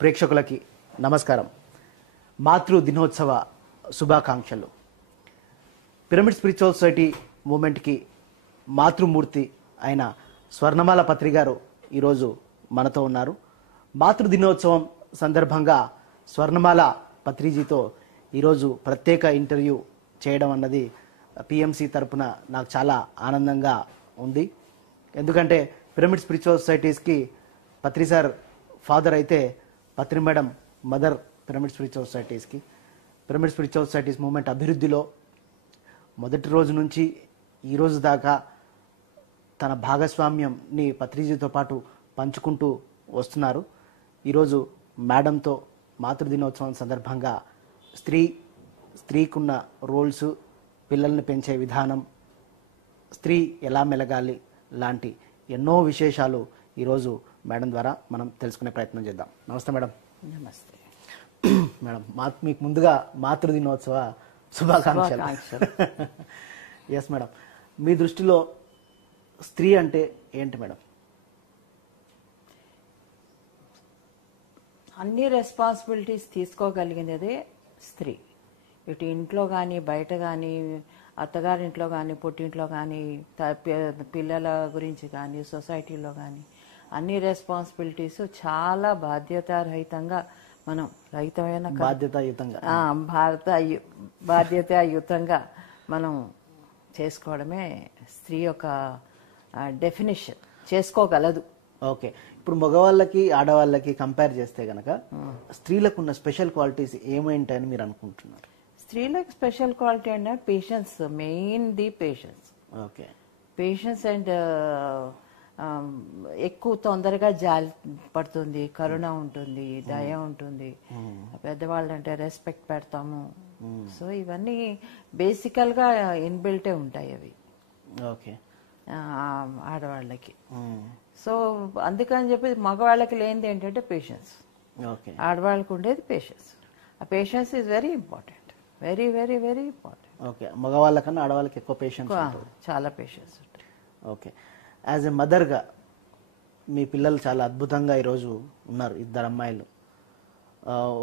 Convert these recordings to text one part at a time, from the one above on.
ప్రేక్షకులకి నమస్కారం. మాతృ దినోత్సవ శుభాకాంక్షలు. పిరమిడ్ స్పిరిచువల్ సొసైటీ మూమెంట్కి మాతృమూర్తి అయిన స్వర్ణమాల పత్రి గారు ఈరోజు మనతో ఉన్నారు. మాతృ దినోత్సవం సందర్భంగా స్వర్ణమాల పత్రిజీతో ఈరోజు ప్రత్యేక ఇంటర్వ్యూ చేయడం అన్నది పిఎంసి తరపున నాకు చాలా ఆనందంగా ఉంది. ఎందుకంటే పిరమిడ్ స్పిరిచువల్ సొసైటీస్కి పత్రి సార్ ఫాదర్ అయితే Patri madam mother pyramid spiritual సొసైటీస్కి. పిరమిడ్ స్పిరిచువల్ సొసైటీస్ మూమెంట్ అభివృద్ధిలో మొదటి రోజు నుంచి ఈ రోజు దాకా తన భాగస్వామ్యంని పత్రిజీతో పాటు పంచుకుంటూ వస్తున్నారు. ఈరోజు మేడంతో మాతృ దినోత్సవం సందర్భంగా స్త్రీకున్న రోల్స్, పిల్లల్ని పెంచే విధానం, స్త్రీ ఎలా మెలగాలి లాంటి ఎన్నో విశేషాలు ఈరోజు మేడం ద్వారా మనం తెలుసుకునే ప్రయత్నం చేద్దాం. నమస్తే మేడం. నమస్తే మేడం, మీకు ముందుగా మాతృ దినోత్సవ శుభాకాంక్షలు. ఎస్ మేడం, మీ దృష్టిలో స్త్రీ అంటే ఏంటి మేడం? అన్ని రెస్పాన్సిబిలిటీస్ తీసుకోగలిగినదే స్త్రీ. ఇటు ఇంట్లో కానీ, బయట కానీ, అత్తగారింట్లో కానీ, పుట్టింట్లో కానీ, పిల్లల గురించి కానీ, సొసైటీలో కానీ అన్ని రెస్పాన్సిబిలిటీస్ చాలా బాధ్యతారహితంగా మనం బాధ్యతాయుతంగా మనం చేసుకోవడమే స్త్రీ యొక్క డెఫినేషన్. చేసుకోగలదు. ఓకే, ఇప్పుడు మగవాళ్ళకి ఆడవాళ్ళకి కంపేర్ చేస్తే గనక స్త్రీలకు ఉన్న స్పెషల్ క్వాలిటీస్ ఏమేంటాయని మీరు అనుకుంటున్నారు? స్త్రీలకు స్పెషల్ క్వాలిటీ అంటే patience, main the patience. Okay, patience and ఎక్కువ తొందరగా జాలి పడుతుంది, కరుణ ఉంటుంది, దయ ఉంటుంది, పెద్దవాళ్ళు అంటే రెస్పెక్ట్ పెడతాము. సో ఇవన్నీ బేసికల్ గా ఇన్బిల్టే ఉంటాయి అవి ఓకే ఆడవాళ్ళకి. సో అందుకని చెప్పి మగవాళ్ళకి లేనిది ఏంటంటే పేషెన్స్, ఆడవాళ్ళకి ఉండేది పేషెన్స్. ఆ patience is very important, very very very important. Okay, మగవాళ్ళకన్నా ఆడవాళ్ళకి ఎక్కువ పేషెన్స్, చాలా పేషెన్స్ ఉంటుంది. ఓకే, యాజ్ ఎ మదర్గా మీ పిల్లలు చాలా అద్భుతంగా ఈరోజు ఉన్నారు. ఇద్దరు అమ్మాయిలు.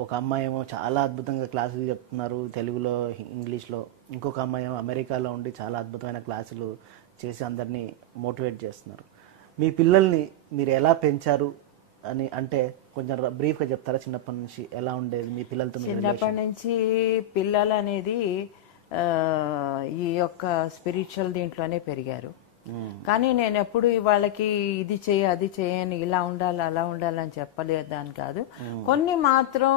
ఒక అమ్మాయి ఏమో చాలా అద్భుతంగా క్లాసులు చెప్తున్నారు తెలుగులో, ఇంగ్లీష్లో. ఇంకొక అమ్మాయి ఏమో అమెరికాలో ఉండి చాలా అద్భుతమైన క్లాసులు చేసి అందరినీ మోటివేట్ చేస్తున్నారు. మీ పిల్లల్ని మీరు ఎలా పెంచారు అని అంటే కొంచెం బ్రీఫ్గా చెప్తారా? చిన్నప్పటి నుంచి ఎలా ఉండేది మీ పిల్లలతో? చిన్నప్పటి నుంచి పిల్లలు అనేది ఈ యొక్క స్పిరిచువల్ దీంట్లోనే పెరిగారు. కానీ నేను ఎప్పుడు వాళ్ళకి ఇది చేయి అది చేయని, ఇలా ఉండాలి అలా ఉండాలని చెప్పలేదని కాదు. కొన్ని మాత్రం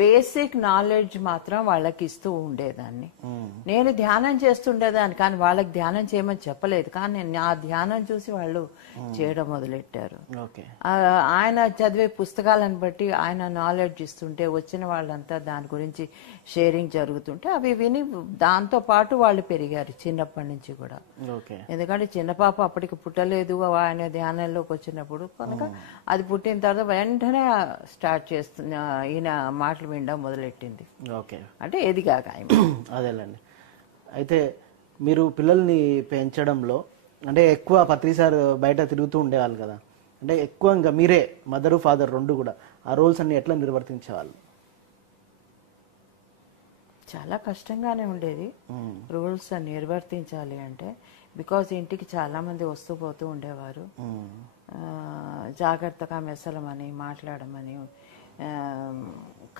బేసిక్ నాలెడ్జ్ మాత్రం వాళ్ళకి ఇస్తూ ఉండేదాన్ని. నేను ధ్యానం చేస్తుండేదాన్ని, కానీ వాళ్ళకి ధ్యానం చేయమని చెప్పలేదు. కానీ నా ధ్యానం చూసి వాళ్ళు చేయడం మొదలెట్టారు. ఆయన చదివే పుస్తకాలను బట్టి ఆయన నాలెడ్జ్ ఇస్తుంటే వచ్చిన వాళ్ళంతా దాని గురించి షేరింగ్ జరుగుతుంటే అవి విని దాంతో పాటు వాళ్ళు పెరిగారు చిన్నప్పటి నుంచి కూడా. ఎందుకంటే చిన్న పాప అప్పటికి పుట్టలేదు ఆయన ధ్యానంలోకి వచ్చినప్పుడు, కనుక అది పుట్టిన తర్వాత వెంటనే స్టార్ట్ చేస్తున్న ఈయన మాటలు వినడం మొదలెట్టింది. ఓకే, అంటే ఎదిగాక అదేలేండి. అయితే మీరు పిల్లల్ని పెంచడంలో అంటే ఎక్కువ పత్రి సార్ బయట తిరుగుతూ ఉండేవాళ్ళు కదా, అంటే ఎక్కువ ఇంకా మీరే మదరు ఫాదర్ రెండు కూడా ఆ రోల్స్ అన్ని ఎట్లా నిర్వర్తించేవాళ్ళు? చాలా కష్టంగానే ఉండేది రూల్స్ నిర్వర్తించాలి అంటే. బికాజ్ ఇంటికి చాలా మంది వస్తూ పోతూ ఉండేవారు. జాగ్రత్తగా మెసలమని, మాట్లాడమని,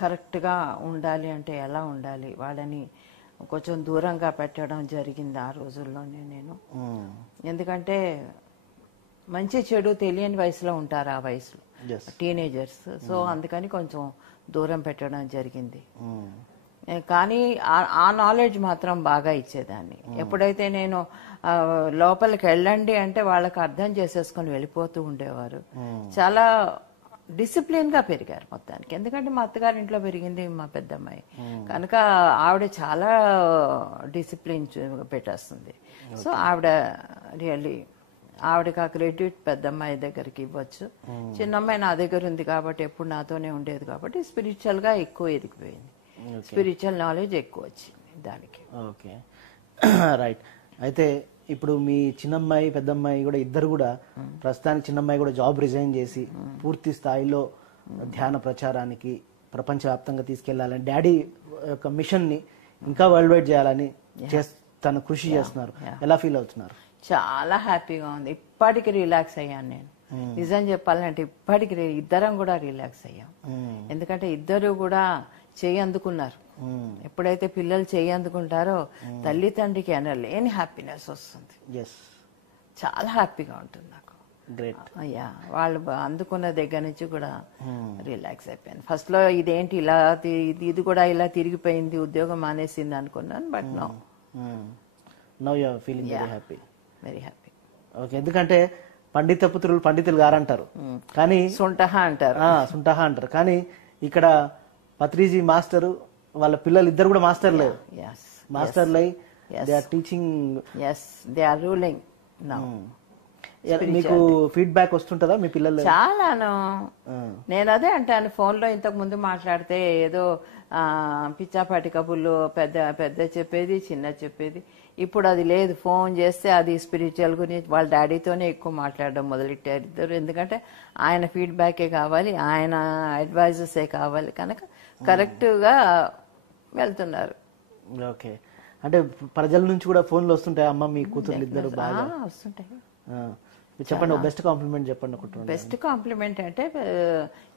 కరెక్ట్గా ఉండాలి అంటే ఎలా ఉండాలి, వాళ్ళని కొంచెం దూరంగా పెట్టడం జరిగింది ఆ రోజుల్లోనే నేను. ఎందుకంటే మంచి చెడు తెలియని వయసులో ఉంటారు ఆ వయసులో, టీనేజర్స్. సో అందుకని కొంచెం దూరం పెట్టడం జరిగింది. కానీ ఆ నాలెడ్జ్ మాత్రం బాగా ఇచ్చేదాన్ని. ఎప్పుడైతే నేను లోపలికి వెళ్ళండి అంటే వాళ్ళకి అర్థం చేసేసుకొని వెళ్ళిపోతూ ఉండేవారు. చాలా డిసిప్లిన్ గా పెరిగారు మొత్తానికి. ఎందుకంటే మా అత్తగారి ఇంట్లో పెరిగింది మా పెద్దమ్మాయి కనుక ఆవిడ చాలా డిసిప్లిన్ పెట్టేస్తుంది. సో ఆవిడ రియల్లీ ఆవిడకి ఆ క్రెడిట్ పెద్దమ్మాయి దగ్గరికి ఇవ్వచ్చు. చిన్నమ్మాయి నా దగ్గర ఉంది కాబట్టి ఎప్పుడు నాతోనే ఉండేది కాబట్టి స్పిరిచువల్ గా ఎక్కువ ఎదిగిపోయింది, స్పిరిచువల్ నాలెడ్జ్ ఎక్కువ వచ్చింది దానికి. Okay, right. అయితే ఇప్పుడు మీ చిన్నమ్మాయి పెద్దమ్మాయి కూడా ఇద్దరు కూడా ప్రస్తుతానికి చిన్నమ్మాయి కూడా జాబ్ రిజైన్ చేసి పూర్తి స్థాయిలో ధ్యాన ప్రచారానికి ప్రపంచవ్యాప్తంగా తీసుకెళ్లాలని డాడీ యొక్క మిషన్ ని ఇంకా వరల్డ్ వైడ్ చేయాలని తను కృషి చేస్తున్నారు. ఎలా ఫీల్ అవుతున్నారు? చాలా హ్యాపీగా ఉంది. ఇప్పటికి రిలాక్స్ అయ్యాను నేను. నిజం చెప్పాలంటే ఇప్పటికి ఇద్దరం కూడా రిలాక్స్ అయ్యాం. ఎందుకంటే ఇద్దరు కూడా చేయి అందుకున్నారు. ఎప్పుడైతే పిల్లలు చేయి అందుకుంటారో తల్లిదండ్రికి అనలేని హ్యాపీనెస్ వస్తుంది. చాలా హ్యాపీగా ఉంటుంది నాకు. అయ్యా వాళ్ళు అందుకున్న దగ్గర నుంచి కూడా రిలాక్స్ అయిపోయాను. ఫస్ట్ లో ఇదేంటి ఇలా ఇది కూడా ఇలా తిరిగిపోయింది, ఉద్యోగం మానేసింది అనుకున్నాను. But now you are feeling very happy. Very happy. Okay. ఎందుకంటే పండిత పుత్రులు పండితులు గారంటారు, కానీ సుంటహా అంటారు. కానీ ఇక్కడ పత్రిజీ మాస్టర్ వాళ్ళ పిల్లలు ఇద్దరు కూడా మాస్టర్లే. మాస్టర్లై they are teaching. They are ruling now. మీకు ఫీడ్బ్యాక్ వస్తుంటదా మీ పిల్లలు? చాలాను. నేను అదే అంటాను, ఫోన్ లో ఇంతకు ముందు మాట్లాడితే ఏదో పిచ్చాపాటి కబుర్లు పెద్ద పెద్ద చెప్పేది, చిన్న చెప్పేది. ఇప్పుడు అది లేదు. ఫోన్ చేస్తే అది స్పిరిచువల్ గురించి వాళ్ళ డాడీతోనే ఎక్కువ మాట్లాడడం మొదలెట్టారు ఇద్దరు. ఎందుకంటే ఆయన ఫీడ్బ్యాకే కావాలి, ఆయన అడ్వైజెసే కావాలి కనుక కరెక్ట్ గా వెళ్తున్నారు. ఓకే. అంటే ప్రజల నుంచి కూడా ఫోన్లు వస్తుంటాయి, అమ్మ మీ కూతురు ఇద్దరు బాగా వస్తుంటాయి. చెప్పండి, బెస్ట్ కాంప్లిమెంట్ చెప్పండి. బెస్ట్ కాంప్లిమెంట్ అంటే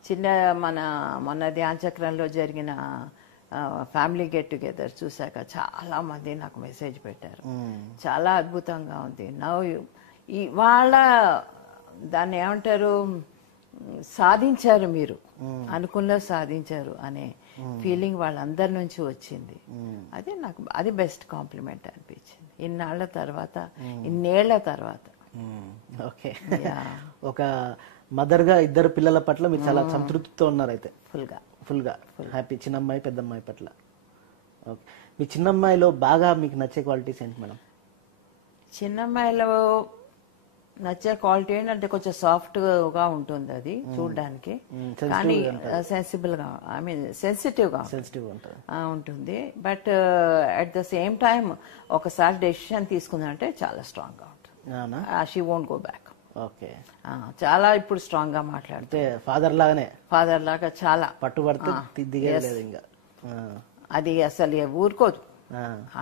చిన్న మొన్న ధ్యాన చక్రంలో జరిగిన ఫ్యామిలీ గెట్ టుగెదర్ చూశాక చాలా మంది నాకు మెసేజ్ పెట్టారు. చాలా అద్భుతంగా ఉంది. వాళ్ళ దాన్ని ఏమంటారు, సాధించారు, మీరు అనుకున్న సాధించారు అనే ఫీలింగ్ వాళ్ళందరి నుంచి వచ్చింది. అది నాకు అది బెస్ట్ కాంప్లిమెంట్ అనిపించింది ఇన్నేళ్ల తర్వాత. ఓకే. ఒక మదర్ గా ఇద్దరు పిల్లల పట్ల మీరు చాలా సంతృప్తితో ఉన్నారు అయితే. ఫుల్ గా హ్యాపీ. చిన్నమ్మాయి పెద్దమ్మాయి పట్ల. ఓకే. మీ చిన్నమ్మాయిలో బాగా మీకు నచ్చే క్వాలిటీస్ ఏంటి మేడం? చిన్నమ్మాయిలో నచ్చే క్వాలిటీ ఏంటంటే కొంచెం సాఫ్ట్ గా ఉంటుంది అది చూడడానికి, కానీ సెన్సిబుల్ గా, ఐ మీన్ సెన్సిటివ్ గా ఉంటుంది. But at the same time ఒకసారి డెసిషన్ తీసుకుందంటే చాలా స్ట్రాంగ్ గా ఉంటుంది. She won't go back. Okay. చాలా ఇప్పుడు స్ట్రాంగ్ గా మాట్లాడితే ఫాదర్ లాగా చాలా పట్టుబడితే ఇంకా అది అసలు ఊరుకోదు.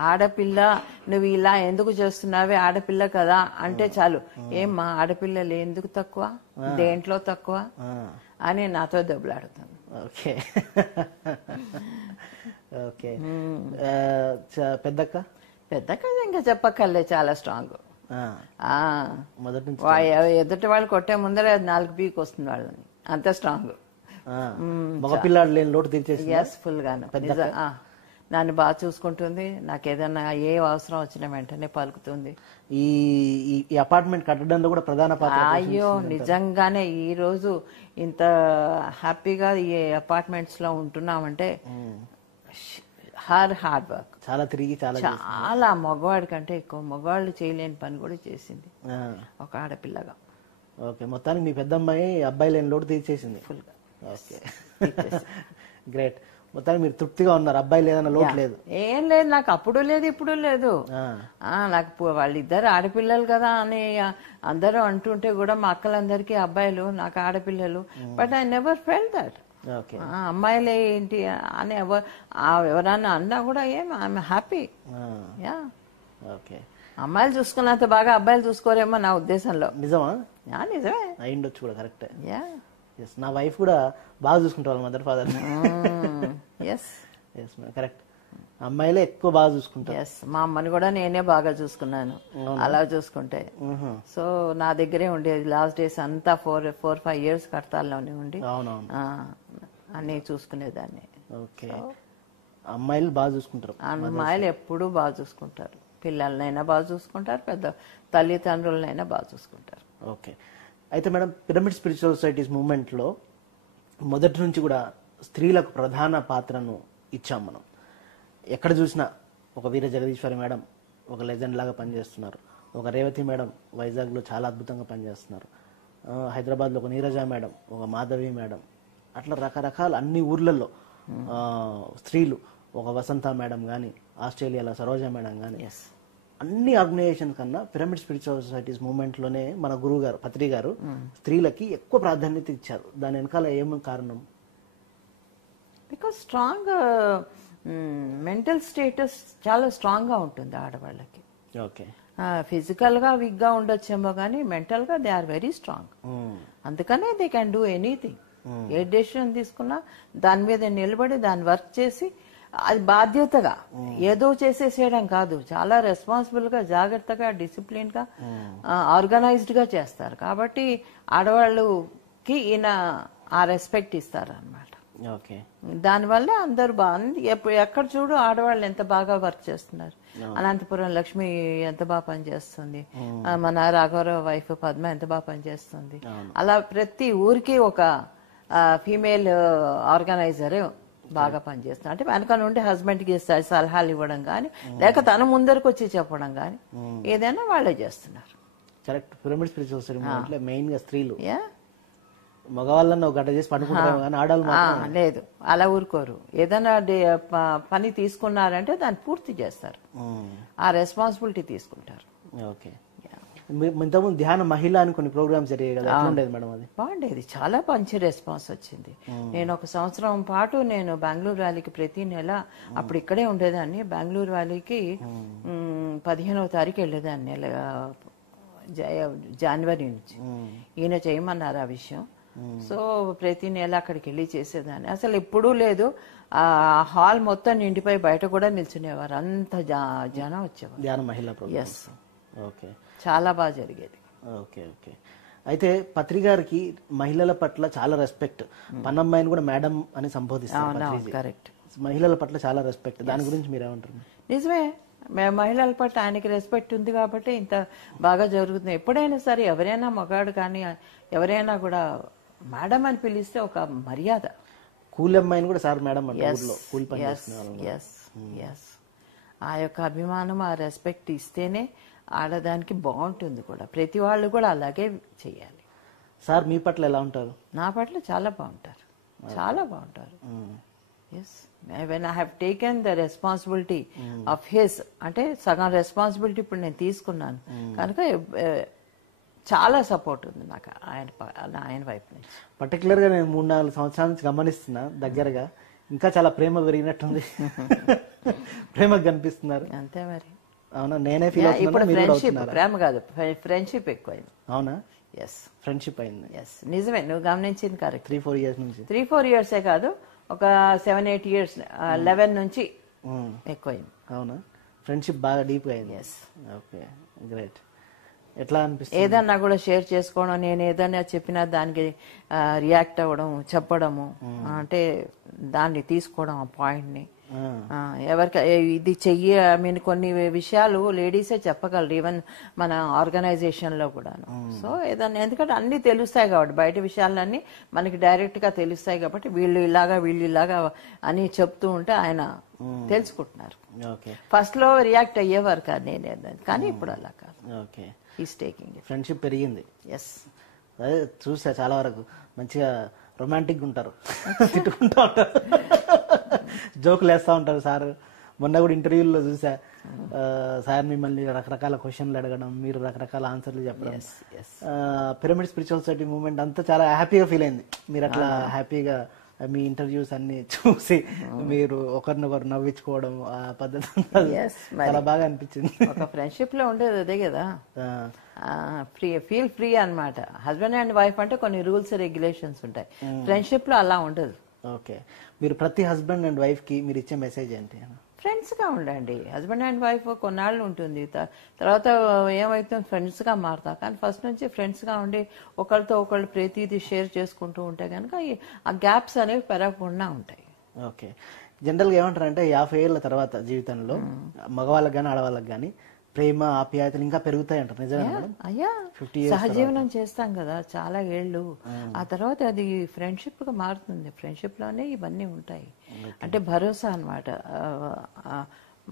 ఆడపిల్ల నువ్వు ఇలా ఎందుకు చేస్తున్నావే, ఆడపిల్ల కదా అంటే చాలు, ఏమ్మా ఆడపిల్లలు ఎందుకు తక్కువ, దేంట్లో తక్కువ అని నాతో దెబ్బలాడుతాను. ఓకే. ఓకే. పెద్దక్క ఇంకా చెప్పక్కర్లే, చాలా స్ట్రాంగ్. ఎదుటి వాళ్ళు కొట్టే ముందరే 4 పీక్ వస్తుంది వాళ్ళని, అంత స్ట్రాంగ్. మగపిల్లాడు లేని లోటు తీర్చేసి ఫుల్ గాను నన్ను బాగా చూసుకుంటుంది. నాకు ఏదన్నా ఏ అవసరం వచ్చినా వెంటనే పలుకుతుంది. ఈ అపార్ట్మెంట్ కట్టడంలో కూడా ప్రధాన పాత్ర. అయ్యో నిజంగానే ఈ రోజు ఇంత హ్యాపీగా ఈ అపార్ట్మెంట్స్ లో ఉంటున్నామంటే హార్డ్ వర్క్. చాలా తిరిగి చాలా మగవాడి కంటే ఎక్కువ మగవాళ్ళు చేయలేని పని కూడా చేసింది ఒక ఆడపిల్లగా. ఓకే. మొత్తానికి మీ పెద్దమ్మాయి అబ్బాయి లేని లోటు తీర్చేసింది ఫుల్ గా. ఓకే. గ్రేట్. మొత్తానికి మీరు తృప్తిగా ఉన్నారు, అబ్బాయి లేదన్న లోటు లేదు? ఏం లేదు, నాకు అప్పుడు లేదు ఇప్పుడు లేదు. నాకు వాళ్ళిద్దరు ఆడపిల్లలు కదా అని అందరూ అంటుంటే కూడా మా అక్కలందరికీ అబ్బాయిలు, నాకు ఆడపిల్లలు. But I never felt that. అమ్మాయిలే ఏంటి అని ఎవరన్నా అన్నా కూడా ఐఎమ్ హ్యాపీ. అమ్మాయిలు చూసుకున్నంత బాగా అబ్బాయిలు చూసుకోరేమో నా ఉద్దేశంలో. నిజమా? నిజమే అయ్యుండొచ్చు కూడా. కరెక్ట్. నా వైఫ్ కూడా బాగా చూసుకుంటారు మదర్ ఫాదర్. కరెక్ట్. అమ్మాయిలే ఎక్కువ బాగా చూసుకుంటారు. మా అమ్మని కూడా నేనే బాగా చూసుకున్నాను అలా చూసుకుంటే. సో నా దగ్గరే ఉండేది లాస్ట్ డేస్ అంతా 4-5 years కడతాల్లోనే ఉండి అన్ని చూసుకునేదాన్ని. ఓకే. అమ్మాయిలు బాగా చూసుకుంటారు. అమ్మాయిలు ఎప్పుడూ బాగా చూసుకుంటారు, పిల్లలనైనా బాగా చూసుకుంటారు, పెద్ద తల్లిదండ్రులనైనా బాగా చూసుకుంటారు. ఓకే. అయితే madam, pyramid spiritual societies movement లో మొదటి నుంచి కూడా స్త్రీలకు ప్రధాన పాత్రను ఇచ్చాం మనం. ఎక్కడ చూసినా ఒక వీర జగదీశ్వరి మేడం ఒక లెజెండ్ లాగా పనిచేస్తున్నారు, ఒక రేవతి మేడం వైజాగ్లో చాలా అద్భుతంగా పనిచేస్తున్నారు, హైదరాబాద్లో ఒక నీరజ మేడం, ఒక మాధవి మేడం, అట్లా రకరకాల అన్ని ఊర్లలో స్త్రీలు, ఒక వసంత మేడం కానీ, ఆస్ట్రేలియాలో సరోజ మేడం కానీ అన్ని ఆర్గనైజేషన్ కన్నా పిరమిడ్ స్పిరిచువల్ సొసైటీస్ మూవ్మెంట్లోనే మన గురువు గారు పత్రి గారు స్త్రీలకి ఎక్కువ ప్రాధాన్యత ఇచ్చారు. దాని వెనకాల ఏం కారణం? బికాస్ స్ట్రాంగ్ మెంటల్ స్టేటస్ చాలా స్ట్రాంగ్గా ఉంటుంది ఆడవాళ్ళకి. ఓకే. ఫిజికల్గా వీక్గా ఉండొచ్చేమో కానీ మెంటల్గా దే ఆర్ వెరీ స్ట్రాంగ్. అందుకనే they can do anything. A decision తీసుకున్నా దాని మీద నిలబడి దాన్ని వర్క్ చేసి అది బాధ్యతగా ఏదో చేసేసేయడం కాదు, చాలా రెస్పాన్సిబుల్ గా జాగ్రత్తగా డిసిప్లిన్ గా ఆర్గనైజ్డ్ గా చేస్తారు. కాబట్టి ఆడవాళ్ళకి ఈయన ఆ రెస్పెక్ట్ ఇస్తారు అనమాట. దానివల్ల అందరు బాగుంది. ఎక్కడ చూడు ఆడవాళ్ళు ఎంత బాగా వర్క్ చేస్తున్నారు. అనంతపురం లక్ష్మి ఎంత బాగా పనిచేస్తుంది, మన రాఘవరావు వైఫ్ పద్మ ఎంత బాగా పనిచేస్తుంది. అలా ప్రతి ఊరికి ఒక ఫీమేల్ ఆర్గనైజర్ బాగా పనిచేస్తున్నారు. అంటే వెనక నుండి హస్బెండ్ కి సలహాలు ఇవ్వడం కానీ లేక తన ముందరకు వచ్చి చెప్పడం కానీ ఏదైనా వాళ్ళే చేస్తున్నారు. Correct. Pyramid spiritual society main గా స్త్రీలు, మగవాళ్ళని ఒక గంట చేసి పడుకుంటారు కానీ ఆడవాళ్ళు లేదు, అలా ఊరుకోరు. ఏదైనా పని తీసుకున్నారంటే దాన్ని పూర్తి చేస్తారు, ఆ రెస్పాన్సిబిలిటీ తీసుకుంటారు. ఓకే. ఇంతకుముందు ధ్యాన మహిళ అని కొన్ని ప్రోగ్రామ్స్ జరిగాయి కదా, ఉండేది మేడం? అది బాగుండేది, చాలా మంచి రెస్పాన్స్ వచ్చింది. నేను 1 సంవత్సరం పాటు నేను బెంగళూరు వ్యాలీకి ప్రతి నెల, అప్పుడు ఇక్కడే ఉండేదాన్ని, బెంగళూరు వ్యాలీకి 15వ తారీఖు వెళ్ళేదాన్ని జనవరి నుంచి. ఈయన చేయమన్నారు ఆ విషయం. సో ప్రతి నెల అక్కడికి వెళ్ళి చేసేదాన్ని. అసలు ఎప్పుడూ లేదు, ఆ హాల్ మొత్తం నిండిపోయి బయట కూడా నిల్చునేవారు, అంత జనం వచ్చేవారు. ధ్యాన మహిళ ప్రోగ్రామ్. ఎస్. ఓకే. చాలా బాగా జరిగేది. ఓకే. ఓకే. అయితే పత్రి గారికి మహిళల పట్ల చాలా రెస్పెక్ట్. పన్నమ్మాయిని కూడా మేడం అని సంబోధిస్తారు. కరెక్ట్. మహిళల పట్ల చాలా రెస్పెక్ట్. దాని గురించి మీరేమంటారు? నిజమే, మహిళల పట్ల ఆయనకి రెస్పెక్ట్ ఉంది కాబట్టి ఇంత బాగా జరుగుతుంది. ఎప్పుడైనా సరే ఎవరైనా మగాడు కానీ ఎవరైనా కూడా మేడం అని పిలిస్తే ఒక మర్యాద. కూలి అమ్మాయిని కూడా సార్ మేడం అంటారు. ఆ యొక్క అభిమానం, ఆ రెస్పెక్ట్ ఇస్తేనే ఆడదానికి బాగుంటుంది కూడా. ప్రతి వాళ్ళు కూడా అలాగే చేయాలి. సార్ మీ పట్ల ఎలా ఉంటారు? నా పట్ల చాలా బాగుంటారు, చాలా బాగుంటారు. Yes, when I have taken the responsibility of his, అంటే సగం రెస్పాన్సిబిలిటీ ఇప్పుడు నేను తీసుకున్నాను కనుక చాలా సపోర్ట్ ఉంది నాకు ఆయన వైపు నుంచి. పర్టికులర్ గా నేను 3-4 సంవత్సరాల నుంచి గమనిస్తున్నా దగ్గరగా, ఇంకా చాలా ప్రేమ పెరిగినట్టుంది. ప్రేమకు కనిపిస్తున్నారు. అంతే మరి. అవునా? నేనే ఫీల్ ఇప్పుడు ఫ్రెండ్షిప్, ప్రేమ కాదు, ఫ్రెండ్షిప్ ఎక్కువైంది. అవునా? ఎస్, ఫ్రెండ్షిప్ అయింది. ఎస్, నిజమే, నువ్వు గమనించింది కరెక్ట్. 3-4 ఇయర్స్ నుంచి. 3-4 ఇయర్సే కాదు, ఒక 7-8 ఇయర్స్, 11 నుంచి ఎక్కువైంది. అవునా? ఫ్రెండ్షిప్ బాగా డీప్ గా అయింది. ఎస్. Okay, great. ఎట్లా అనిపిస్తుంది? ఏదన్నా కూడా షేర్ చేసుకోవడం, నేను ఏదన్నా చెప్పినా దానికి రియాక్ట్ అవ్వడం, చెప్పడము, అంటే దాన్ని తీసుకోవడం, ఆ పాయింట్ ని ఎవరికి ఇది చెయ్యి. ఐ మీన్ కొన్ని విషయాలు లేడీసే చెప్పగలరు, ఈవెన్ మన ఆర్గనైజేషన్ లో కూడాను. సో ఏదన్నా, ఎందుకంటే అన్ని తెలుస్తాయి కాబట్టి, బయట విషయాలన్నీ మనకి డైరెక్ట్ గా తెలుస్తాయి కాబట్టి వీళ్ళు ఇలాగా అని చెప్తూ ఉంటే ఆయన తెలుసుకుంటున్నారు. ఫస్ట్ లో రియాక్ట్ అయ్యేవారు కాదు నేనే, కానీ ఇప్పుడు అలా కాదు. Okay. Is taking it. Friendship పెరిగింది. ఎస్. అదే చూసా, చాలా వరకు మంచిగా రొమాంటిక్ ఉంటారు, తిట్టుకుంటా ఉంటారు, జోకులు వేస్తూ ఉంటారు. సార్ మొన్న కూడా ఇంటర్వ్యూల్లో చూసా, సార్ మిమ్మల్ని రకరకాల క్వశ్చన్లు అడగడం, మీరు రకరకాల ఆన్సర్లు చెప్పడం. పిరమిడ్ స్పిరిచువల్ సొసైటీ మూవ్మెంట్ అంతా చాలా హ్యాపీగా ఫీల్ అయింది. మీరు అట్లా హ్యాపీగా మీ ఇంటర్వ్యూస్ అన్ని చూసి మీరు ఒకరినొకరు నవ్వించుకోవడం, ఆ పద్ధతి చాలా బాగా అనిపించింది. ఒక ఫ్రెండ్షిప్ లో ఉండేది అదే కదా, ఫీల్ ఫ్రీ అన్నమాట. హస్బెండ్ అండ్ వైఫ్ అంటే కొన్ని రూల్స్ రెగ్యులేషన్స్ ఉంటాయి, ఫ్రెండ్షిప్ లో అలా ఉండదు. ఓకే. మీరు ప్రతి హస్బెండ్ అండ్ వైఫ్ కి మీరు ఇచ్చే మెసేజ్ ఏంటి? ఫ్రెండ్స్ గా ఉండండి. హస్బెండ్ అండ్ వైఫ్ కొన్నాళ్ళు ఉంటుంది, తర్వాత ఏమైతుంది ఫ్రెండ్స్ గా మారుతా. కానీ ఫస్ట్ నుంచి ఫ్రెండ్స్ గా ఉండి ఒకరితో ఒకళ్ళు ప్రతిదీ షేర్ చేసుకుంటూ ఉంటే కనుక ఆ గ్యాప్స్ అనేవి పెరగకుండా ఉంటాయి. ఓకే. జనరల్ గా ఏమంటారంటే 50 ఏళ్ల తర్వాత జీవితంలో మగవాళ్ళకి కానీ ఆడవాళ్ళకి కానీ ప్రేమ, ఆప్యాయతలు ఇంకా పెరుగుతాయి అంటారు. నిజంగా అయ్యా, సహజీవనం చేస్తాం కదా చాలా ఏళ్ళు, ఆ తర్వాత అది ఫ్రెండ్షిప్ గా మారుతుంది. ఫ్రెండ్షిప్ లోనే ఇవన్నీ ఉంటాయి. అంటే భరోసా అన్నమాట.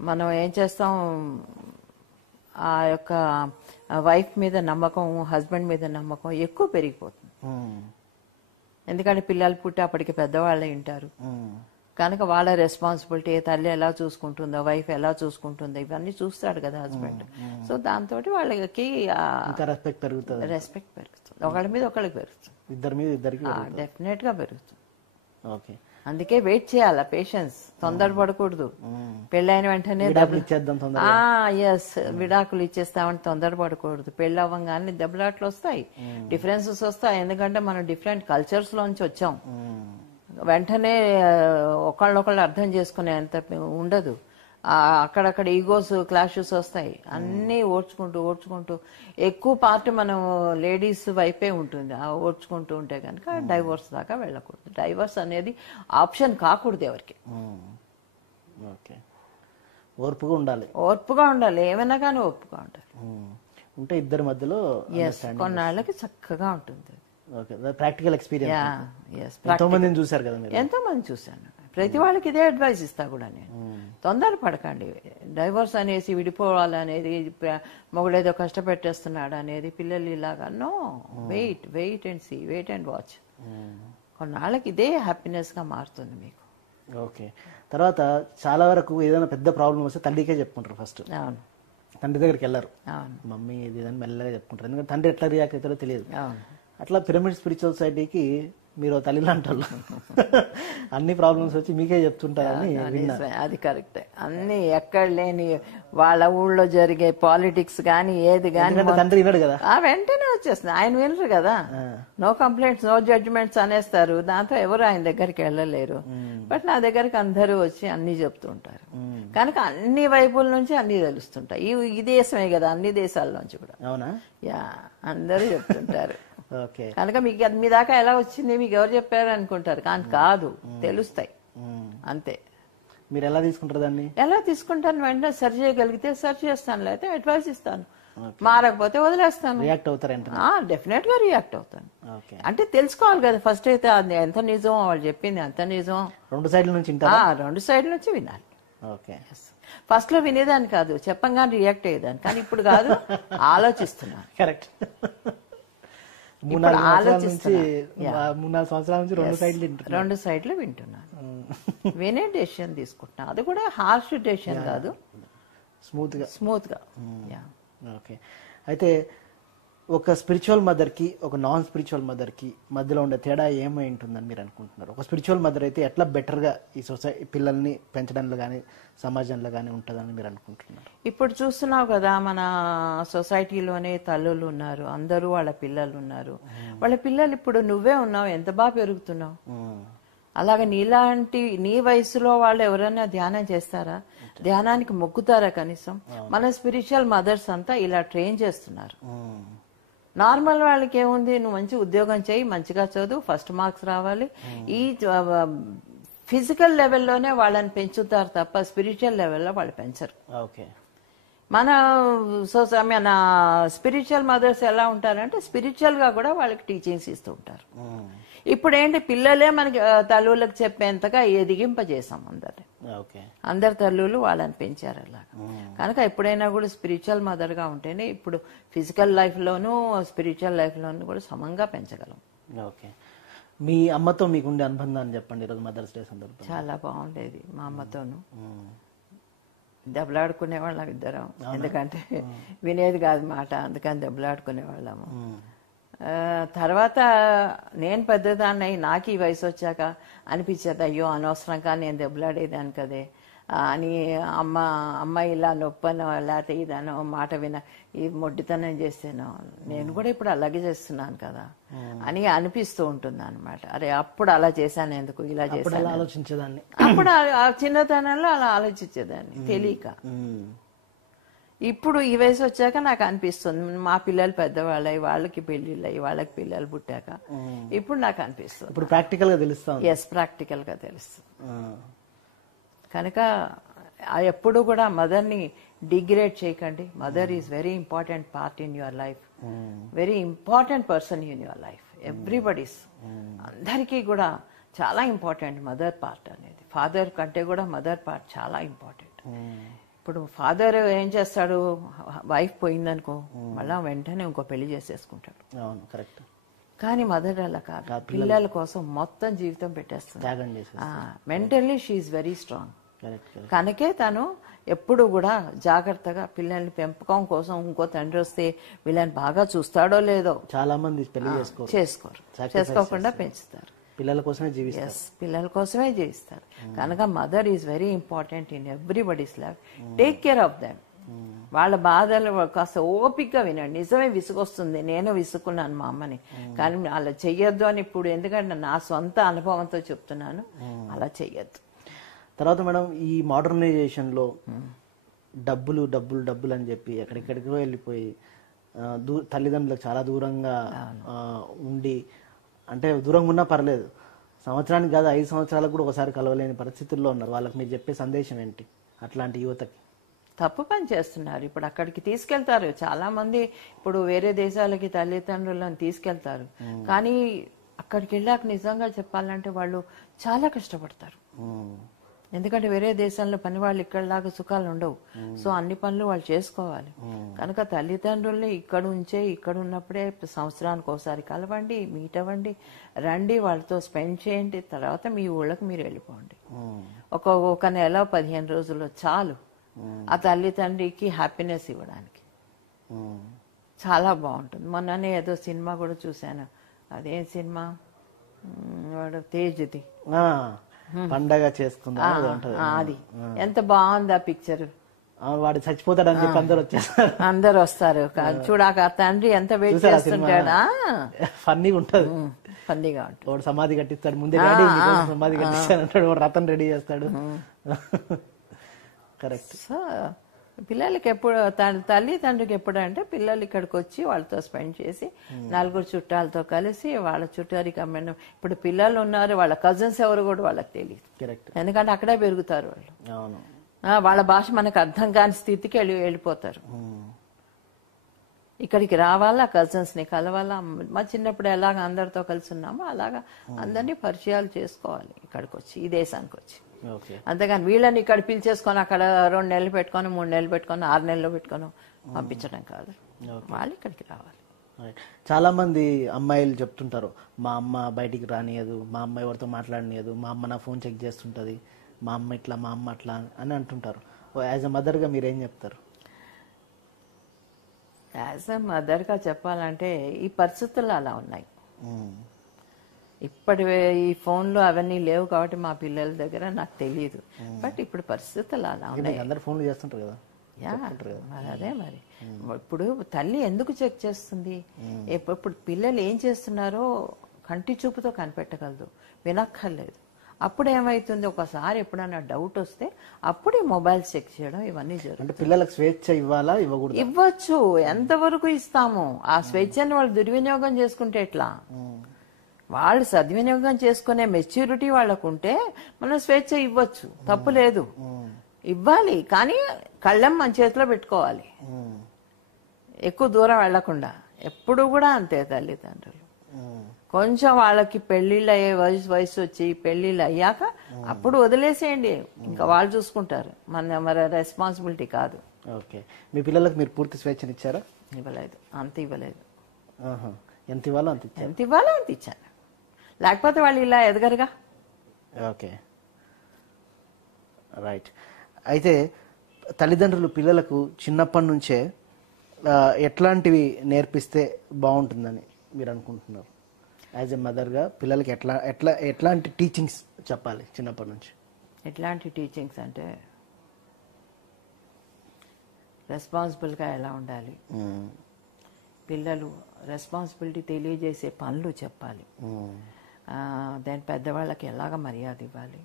మనం ఏం చేస్తాం, ఆ యొక్క వైఫ్ మీద నమ్మకం, హస్బెండ్ మీద నమ్మకం ఎక్కువ పెరిగిపోతుంది. ఎందుకంటే పిల్లలు పుట్టి అప్పటికి పెద్దవాళ్ళే ఉంటారు కనుక వాళ్ళ రెస్పాన్సిబిలిటీ, తల్లి ఎలా చూసుకుంటుందో, వైఫ్ ఎలా చూసుకుంటుందో ఇవన్నీ చూస్తాడు కదా హస్బెండ్. సో దాంతో వాళ్ళకి రెస్పెక్ట్ పెరుగుతుంది, ఒకళ్ళ మీద ఒకళ్ళకి పెరుగుతుంది, ఇద్దరి మీద ఇద్దరికి డెఫినెట్ గా పెరుగుతుంది. ఓకే, అందుకే వెయిట్ చేయాలా, పేషెన్స్, తొందరపడకూడదు. పెళ్ళైన వెంటనే ఎస్ విడాకులు ఇచ్చేస్తామని తొందరపడకూడదు. పెళ్ళి అవ్వగానే దెబ్బలాట్లు వస్తాయి, డిఫరెన్సెస్ వస్తాయి. ఎందుకంటే మనం డిఫరెంట్ కల్చర్స్ లోంచి వచ్చాం. వెంటనే ఒకళ్ళొకళ్ళు అర్థం చేసుకునేంత ఉండదు. అక్కడక్కడ ఈగోస్, క్లాషెస్ వస్తాయి. అన్నీ ఓర్చుకుంటూ ఎక్కువ పార్ట్ మనం లేడీస్ వైపే ఉంటుంది. ఆ ఓర్చుకుంటూ ఉంటే కనుక డైవోర్స్ దాకా వెళ్ళకూడదు. డైవోర్స్ అనేది ఆప్షన్ కాకూడదు ఎవరికి. ఓకే, ఓర్పుగా ఉండాలి, ఏమైనా కానీ ఓర్పుగా ఉండాలి. ఉంటే ఇద్దరి మధ్యలో కొన్నాళ్ళకి చక్కగా ఉంటుంది. ప్రాక్టికల్ ఎక్స్పీరియన్స్ ఎంతో మందిని చూశారు కదా మీరు? ఎంతో మంది చూశాను. ప్రతి వాళ్ళకి ఇదే అడ్వైస్ ఇస్తా కూడా నేను. తొందరపడకండి. డైవర్స్ అనేసి విడిపోవాలనేది, మొగుడేదో కష్టపెట్టేస్తున్నాడు అనేది, పిల్లలు ఇలాగా no, wait and see, wait and watch. కొన్నాళ్ళకి ఇదే హ్యాపీనెస్ గా మారుతుంది మీకు. ఓకే, తర్వాత చాలా వరకు ఏదైనా పెద్ద ప్రాబ్లం వస్తే తండ్రికే చెప్పుకుంటారు ఫస్ట్. అవును, తండ్రి దగ్గరికి వెళ్ళరు. మమ్మీ ఇది మెల్లగా చెప్పుకుంటారు, ఎందుకంటే తండ్రి ఎట్లా రియాక్ట్ అవుతారో తెలియదు. అట్లా పిరమిడ్ స్పిరిచువల్ సొసైటీకి మీరు తల్లిలాంటోళ్ళు అన్ని ప్రాబ్లమ్స్ వచ్చి మీకే చెప్తుంటారని విన్నా. అది కరెక్టే. అన్ని ఎక్కడ లేని వాళ్ళ ఊళ్ళో జరిగే పాలిటిక్స్ గానీ ఏది గానీ తండ్రి వినడు కదా, వెంటనే వచ్చేస్తుంది. ఆయన వినరు కదా. నో కంప్లైంట్స్, నో జడ్జిమెంట్స్ అనేస్తారు. దాంతో ఎవరు ఆయన దగ్గరికి వెళ్ళలేరు. బట్ నా దగ్గరికి అందరూ వచ్చి అన్ని చెప్తూ ఉంటారు. కనుక అన్ని వైపుల నుంచి అన్ని తెలుస్తుంటాయి. ఈ దేశమే కదా, అన్ని దేశాల్లోంచి కూడా. అవునా? యా, అందరూ చెప్తుంటారు. ఓకే, కనుక మీకు మీ దాకా ఎలా వచ్చింది, మీకు ఎవరు చెప్పారు అనుకుంటారు. కానీ కాదు, తెలుస్తాయి అంతే. మీరు ఎలా తీసుకుంటారు దాన్ని? ఎలా తీసుకుంటాను, వెంటనే సరి చేయగలిగితే సరి చేస్తాను, లేకపోతే అడ్వైస్ ఇస్తాను. మారకపోతే వదిలేస్తాను. రియాక్ట్ అవుతారు? డెఫినెట్ గా రియాక్ట్ అవుతాను. అంటే తెలుసుకోవాలి కదా ఫస్ట్. అయితే అది ఎంత నిజం, వాళ్ళు చెప్పింది ఎంత నిజం, రెండు సైడ్ల నుంచి వినాలి. ఓకే, ఫస్ట్ లో వినేదాన్ని కాదు, చెప్పంగానే రియాక్ట్ అయ్యేదాన్ని. కానీ ఇప్పుడు కాదు, ఆలోచిస్తున్నాను. కరెక్ట్. 3-4 సంవత్సరాల నుంచి రెండు సైడ్లు వింటున్నాను. వినే డెసిషన్ తీసుకుంటున్నాను. అది కూడా హార్ష్ డెసిషన్ కాదు, స్మూత్ గా. ఓకే, అయితే ఒక స్పిరిచువల్ మదర్ కి ఒక నాన్ స్పిరిచువల్ మదర్ కి మధ్యలో ఉండే తేడా ఏమై ఉంటుందని మీరు అనుకుంటున్నారు? ఒక స్పిరిచువల్ మదర్ అయితే ఎట్లా బెటర్ గా ఈ సొసైటీ పిల్లల్ని పెంచడంలో కానీ సమాజంలో కానీ ఉంటుందని మీరు అనుకుంటున్నారు? ఇప్పుడు చూస్తున్నావు కదా, మన సొసైటీలోనే తల్లులు ఉన్నారు, అందరూ వాళ్ళ పిల్లలు ఉన్నారు. వాళ్ళ పిల్లలు ఇప్పుడు నువ్వే ఉన్నావు, ఎంత బాగా పెరుగుతున్నావు. అలాగే నీలాంటి నీ వయసులో వాళ్ళు ఎవరైనా ధ్యానం చేస్తారా? ధ్యానానికి మొక్కుతారా కనీసం? మన స్పిరిచువల్ మదర్స్ అంతా ఇలా ట్రైన్ చేస్తున్నారు. నార్మల్ వాళ్ళకి ఏముంది, నువ్వు మంచి ఉద్యోగం చేయి, మంచిగా చదువు, ఫస్ట్ మార్క్స్ రావాలి, ఈ ఫిజికల్ లెవెల్లోనే వాళ్ళని పెంచుతారు తప్ప స్పిరిచువల్ లెవెల్లో వాళ్ళు పెంచరు. మన స్పిరిచువల్ మదర్స్ ఎలా ఉంటారంటే స్పిరిచువల్ గా కూడా వాళ్ళకి టీచింగ్స్ ఇస్తూ ఉంటారు. ఇప్పుడు ఏంటి, పిల్లలే మనకి తల్లులకు చెప్పేంతగా ఎదిగింపజేసాం అందరి తల్లులు వాళ్ళని పెంచారు అలా. కనుక ఎప్పుడైనా కూడా స్పిరిచువల్ మదర్ గా ఉంటేనే ఇప్పుడు ఫిజికల్ లైఫ్ లోను స్పిరిచువల్ లైఫ్ లోను కూడా సమంగా పెంచగలం. ఓకే, మీ అమ్మతో మీకుండే అనుబంధాన్ని చెప్పండి ఈరోజు మదర్స్ డే సందర్భంగా. చాలా బాగుండేది మా అమ్మతోను. దెబ్బలాడుకునే వాళ్ళం ఇద్దరం, ఎందుకంటే వినేది కాదు మాట, అందుకని దెబ్బలాడుకునే వాళ్ళము. తర్వాత నేను పెద్దదాన్ని నాకు ఈ వయసు వచ్చాక అనిపించేది, అయ్యో అనవసరంగా నేను దెబ్బలాడేదాన్ని కదే అని. అమ్మ ఇలా నొప్పనో లేకపోతే ఇదనో మాట ఈ మొడ్డితనం చేస్తేనో నేను కూడా ఇప్పుడు అలాగే చేస్తున్నాను కదా అని అనిపిస్తూ ఉంటుంది అనమాట. అరే అప్పుడు అలా చేశాను, ఎందుకు ఇలా చేశాను ఆలోచించేదాన్ని. అప్పుడు ఆ చిన్నతనంలో అలా ఆలోచించేదాన్ని తెలియక. ఇప్పుడు ఈ వయసు వచ్చాక నాకు అనిపిస్తుంది, మా పిల్లలు పెద్దవాళ్ళయి, వాళ్ళకి పెళ్లిళ్ళు అయ్యి వాళ్ళకి పిల్లలు పుట్టాక ఇప్పుడు నాకు అనిపిస్తుంది. ఇప్పుడు ప్రాక్టికల్ గా తెలుస్తుంది. ఎస్, ప్రాక్టికల్ గా తెలుస్తుంది. కనుక ఎప్పుడు కూడా మదర్ని డిగ్రేడ్ చేయకండి. Mother is very important part in your life, very important person in your life. Everybody's, అందరికీ కూడా చాలా ఇంపార్టెంట్ మదర్ పార్ట్ అనేది. ఫాదర్ కంటే కూడా మదర్ పార్ట్ చాలా ఇంపార్టెంట్. ఇప్పుడు ఫాదర్ ఏం చేస్తాడు, వైఫ్ పోయిందనుకో మళ్ళా వెంటనే ఇంకో పెళ్లి చేసేసుకుంటాడు. అవును, కరెక్ట్. కానీ మదర్ అలా కాదు, పిల్లల కోసం మొత్తం జీవితం పెట్టేస్తుంది. త్యాగం చేసేది. Mentally she very strong. Correct. కనుకే తను ఎప్పుడు కూడా జాగ్రత్తగా పిల్లల్ని పెంపకం కోసం ఇంకో తండ్రి వస్తే వీళ్ళని బాగా చూస్తాడో లేదో చాలా మంది పెళ్లి చేసుకోరు, చేసుకోకుండా పెంచుతారు. పిల్లల కోసమే జీవిస్తారు. పిల్లల కోసమే జీవిస్తారు. కనుక mother is very important in everybody's life. Take care of them. వాళ్ళ బాధలు కాస్త ఓపికగా వినండి. నిజమే విసుగొస్తుంది, నేను విసుకున్నాను మా అమ్మని, కానీ అలా చెయ్యొద్దు అని ఇప్పుడు, ఎందుకంటే నా సొంత అనుభవంతో చెప్తున్నాను, అలా చెయ్యొద్దు. తర్వాత మేడం, ఈ మోడర్నైజేషన్లో డబ్బులు డబ్బులు డబ్బులు అని చెప్పి ఎక్కడెక్కడికో వెళ్ళిపోయి తల్లిదండ్రులకు చాలా దూరంగా ఉండి, అంటే దూరంగా ఉన్నా పర్లేదు, సంవత్సరానికి కాదు 5 సంవత్సరాలకు కూడా ఒకసారి కలవలేని పరిస్థితుల్లో ఉన్నారు. వాళ్ళకి మీరు చెప్పే సందేశం ఏంటి అట్లాంటి యువతకి? తప్పు పని చేస్తున్నారు. ఇప్పుడు అక్కడికి తీసుకెళ్తారు చాలా మంది, ఇప్పుడు వేరే దేశాలకి తల్లిదండ్రులను తీసుకెళ్తారు, కానీ అక్కడికి వెళ్ళాక నిజంగా చెప్పాలంటే వాళ్ళు చాలా కష్టపడతారు. ఎందుకంటే వేరే దేశంలో పని వాళ్ళు ఇక్కడలాగా సుఖాలు ఉండవు. సో అన్ని పనులు వాళ్ళు చేసుకోవాలి. కనుక తల్లిదండ్రుల్ని ఇక్కడ ఉంచే, ఇక్కడ ఉన్నప్పుడే సంవత్సరానికి ఒకసారి కలవండి, మీట్ అవ్వండి, రండి, వాళ్ళతో స్పెండ్ చేయండి. తర్వాత మీ ఊళ్ళకి మీరు వెళ్ళిపోండి. ఒక నెల 15 రోజుల్లో చాలు ఆ తల్లి తండ్రికి హ్యాపీనెస్ ఇవ్వడానికి. చాలా బాగుంటుంది. మొన్ననే ఏదో సినిమా కూడా చూశాను, అదేం సినిమా, వాడు తేజ్ది పండగ చేసుకుందా, అది ఎంత బాగుంది ఆ పిక్చర్. వాడు చచ్చిపోతాడని చెప్పి అందరు వచ్చేస్తారు, అందరు వస్తారు. చూడాక తండ్రి ఎంత వెయిట్ చేస్తుంటాడా. ఫన్నీగా ఉంటది, ఫన్నీగా ఉంటుంది. వాడు సమాధి కట్టిస్తాడు ముందే, సమాధి కట్టిస్తాడు అంటాడు, వాడు రథం రెడీ చేస్తాడు. కరెక్ట్. సో పిల్లలకి ఎప్పుడు తల్లి తండ్రికి ఎప్పుడు అంటే పిల్లలు ఇక్కడికి వచ్చి వాళ్ళతో స్పెండ్ చేసి నలుగురు చుట్టాలతో కలిసి వాళ్ళ చుట్టారికమైన, ఇప్పుడు పిల్లలు ఉన్నారు, వాళ్ళ కజిన్స్ ఎవరు కూడా వాళ్ళకి తెలియదు. కరెక్ట్. ఎందుకంటే అక్కడే పెరుగుతారు వాళ్ళు. అవును. వాళ్ళ భాష మనకు అర్థం కాని స్థితికి వెళ్ళిపోతారు. ఇక్కడికి రావాలా, కజిన్స్ ని కలవాలా. మా చిన్నప్పుడు ఎలాగ అందరితో కలిసి ఉన్నామో అలాగా అందరినీ పరిచయాలు చేసుకోవాలి ఇక్కడికి వచ్చి, ఈ దేశానికి వచ్చి. అంతేగాని వీళ్ళని ఇక్కడ పిలిచేసుకొని అక్కడ 2 నెలలు పెట్టుకొని, 3 నెలలు పెట్టుకొని, 6 నెలలు పెట్టుకొని పంపించడం కాదు, వాళ్ళు ఇక్కడికి రావాలి. చాలా మంది అమ్మాయిలు చెప్తుంటారు, మా అమ్మ బయటికి రానియదు, మా అమ్మ ఎవరితో మాట్లాడనియదు, మా అమ్మ నా ఫోన్ చెక్ చేస్తుంటది, మా అమ్మ ఇట్లా, మా అమ్మ అట్లా అని అంటుంటారు. యాజ్ ఎ మదర్గా మీరేం చెప్తారు? యాజ్ ఎ మదర్గా చెప్పాలంటే ఈ పరిస్థితులు అలా ఉన్నాయి. ఇప్పటి ఈ ఫోన్లు అవన్నీ లేవు కాబట్టి మా పిల్లల దగ్గర నాకు తెలియదు. బట్ ఇప్పుడు పరిస్థితులు అలా ఉన్నాయి. అందరూ ఫోన్లు చేస్తుంటారు కదా. అదే మరి ఇప్పుడు తల్లి ఎందుకు చెక్ చేస్తుంది? ఇప్పుడు పిల్లలు ఏం చేస్తున్నారో కంటి చూపుతో కనిపెట్టగలదు, వినక్కర్లేదు. అప్పుడు ఏమైతుంది, ఒకసారి ఎప్పుడైనా డౌట్ వస్తే అప్పుడు ఈ మొబైల్ చెక్ చేయడం ఇవన్నీ జరుగుతుంది. పిల్లలకు స్వేచ్ఛ ఇవ్వాలా, ఇవ్వకూడదు? ఇవ్వచ్చు. ఎంతవరకు ఇస్తాము? ఆ స్వేచ్ఛని వాళ్ళు దుర్వినియోగం చేసుకుంటే ఎట్లా? వాళ్ళు సద్వినియోగం చేసుకునే మెచ్యూరిటీ వాళ్ళకు ఉంటే మనం స్వేచ్ఛ ఇవ్వచ్చు, తప్పు లేదు, ఇవ్వాలి. కానీ కళ్ళెం మన చేతిలో పెట్టుకోవాలి, ఎక్కువ దూరం వెళ్లకుండా. ఎప్పుడు కూడా అంతే తల్లిదండ్రులు. కొంచెం వాళ్ళకి పెళ్లిళ్ళు అయ్యే వయసు వచ్చి పెళ్లిళ్ళు అయ్యాక అప్పుడు వదిలేసేయండి, ఇంకా వాళ్ళు చూసుకుంటారు, మరి రెస్పాన్సిబిలిటీ కాదు. ఓకే. మీ పిల్లలకు మీరు పూర్తి స్వేచ్ఛనిచ్చారా? ఇవ్వలేదు, అంత ఇవ్వలేదు. ఎంత ఇవ్వాలో అంత ఇచ్చారు? ఎంత ఇవ్వాలో అంత ఇచ్చాను, లేకపోతే వాళ్ళు ఇలా ఎదగరుగా. Okay, right. అయితే తల్లిదండ్రులు పిల్లలకు చిన్నప్పటి నుంచే ఎట్లాంటివి నేర్పిస్తే బాగుంటుందని మీరు అనుకుంటున్నారు? యాజ్ ఎ మదర్గా పిల్లలకి ఎట్లాంటి టీచింగ్స్ చెప్పాలి చిన్నప్పటి నుంచి? ఎట్లాంటి టీచింగ్స్ అంటే రెస్పాన్సిబుల్గా ఎలా ఉండాలి, పిల్లలు రెస్పాన్సిబిలిటీ తెలియజేసే పనులు చెప్పాలి, దాని పెద్దవాళ్ళకి ఎలాగ మర్యాద ఇవ్వాలి,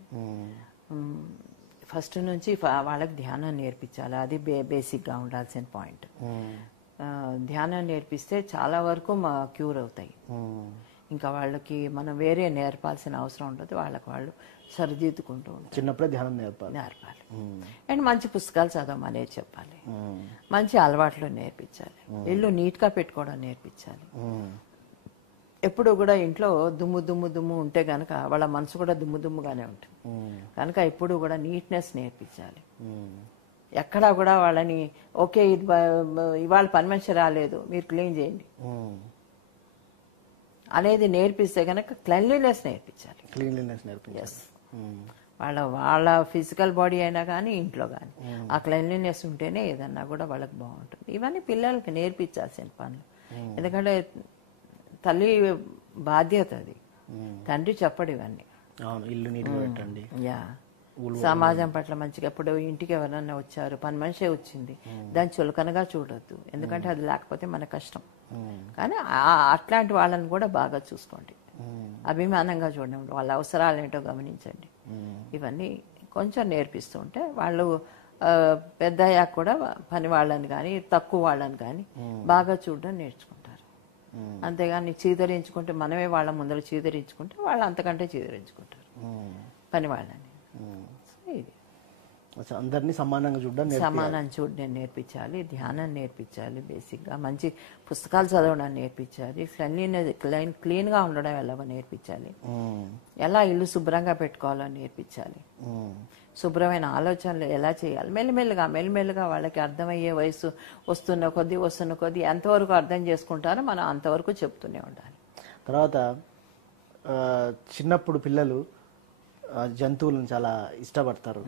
ఫస్ట్ నుంచి వాళ్ళకి ధ్యానం నేర్పించాలి. అది బేసిక్గా ఉండాల్సిన పాయింట్. ధ్యానం నేర్పిస్తే చాలా వరకు క్యూర్ అవుతాయి. ఇంకా వాళ్ళకి మనం వేరే నేర్పాల్సిన అవసరం ఉండదు, వాళ్ళకి వాళ్ళు సరిదిద్దుకుంటూ ఉంటారు. చిన్నప్పుడే ధ్యానం నేర్పాలి. అండ్ మంచి పుస్తకాలు చదవమనేది చెప్పాలి, మంచి అలవాట్లు నేర్పించాలి, ఇల్లు నీట్గా పెట్టుకోవడం నేర్పించాలి. ఎప్పుడు కూడా ఇంట్లో దుమ్ము దుమ్ము దుమ్ము ఉంటే గనక వాళ్ళ మనసు కూడా దుమ్ము దుమ్ముగానే ఉంటుంది. కనుక ఎప్పుడు కూడా నీట్నెస్ నేర్పించాలి. ఎక్కడా కూడా వాళ్ళని ఓకే ఇది ఇవాళ పని మనిషి రాలేదు మీరు క్లీన్ చేయండి అనేది నేర్పిస్తే కనుక క్లెన్లీనెస్ నేర్పించాలి. క్లీన్లీనెస్ నేర్పించాలి. వాళ్ళ ఫిజికల్ బాడీ అయినా కానీ ఇంట్లో కానీ ఆ క్లెన్లీనెస్ ఉంటేనే ఏదన్నా కూడా వాళ్ళకి బాగుంటుంది. ఇవన్నీ పిల్లలకి నేర్పించాల్సిన పనులు. ఎందుకంటే తల్లి బాధ్యత అది, తండ్రి చెప్పడు ఇవన్నీ. అవును, ఇల్లు నీట్గా పెట్టండి. యా, సమాజం పట్ల మంచిగా. ఇప్పుడు ఇంటికి ఎవరన్నా వచ్చారు, పని మనిషే వచ్చింది, దాన్ని చులకనగా చూడొద్దు, ఎందుకంటే అది లేకపోతే మన కష్టం. కానీ అట్లాంటి వాళ్ళని కూడా బాగా చూసుకోండి, అభిమానంగా చూడండి, వాళ్ళ అవసరాలు ఏంటో గమనించండి. ఇవన్నీ కొంచెం నేర్పిస్తూ ఉంటే వాళ్ళు పెద్ద అయ్యాక కూడా పని వాళ్ళని కానీ తక్కువ వాళ్ళని కానీ బాగా చూడడం నేర్చుకుంటారు. అంతేగాని చీదరించుకుంటే, మనమే వాళ్ళ ముందర చీదరించుకుంటే వాళ్ళు అంతకంటే చీదరించుకుంటారు పని వాళ్ళని. ఇది అందరినీ సమానంగా చూడడం, సమానం చూడడం నేర్పించాలి, ధ్యానం నేర్పించాలి, బేసిక్గా మంచి పుస్తకాలు చదవడం నేర్పించాలి, క్లీన్గా ఉండడం ఎలాగో నేర్పించాలి, ఎలా ఇల్లు శుభ్రంగా పెట్టుకోవాలో నేర్పించాలి, శుభ్రమైన ఆలోచనలు ఎలా చేయాలి. మెల్లిమెల్లిగా వాళ్ళకి అర్థమయ్యే వయసు వస్తున్న కొద్దీ ఎంతవరకు అర్థం చేసుకుంటారో మనం అంతవరకు చెప్తూనే ఉండాలి. తర్వాత చిన్నప్పుడు పిల్లలు జంతువులను చాలా ఇష్టపడతారు,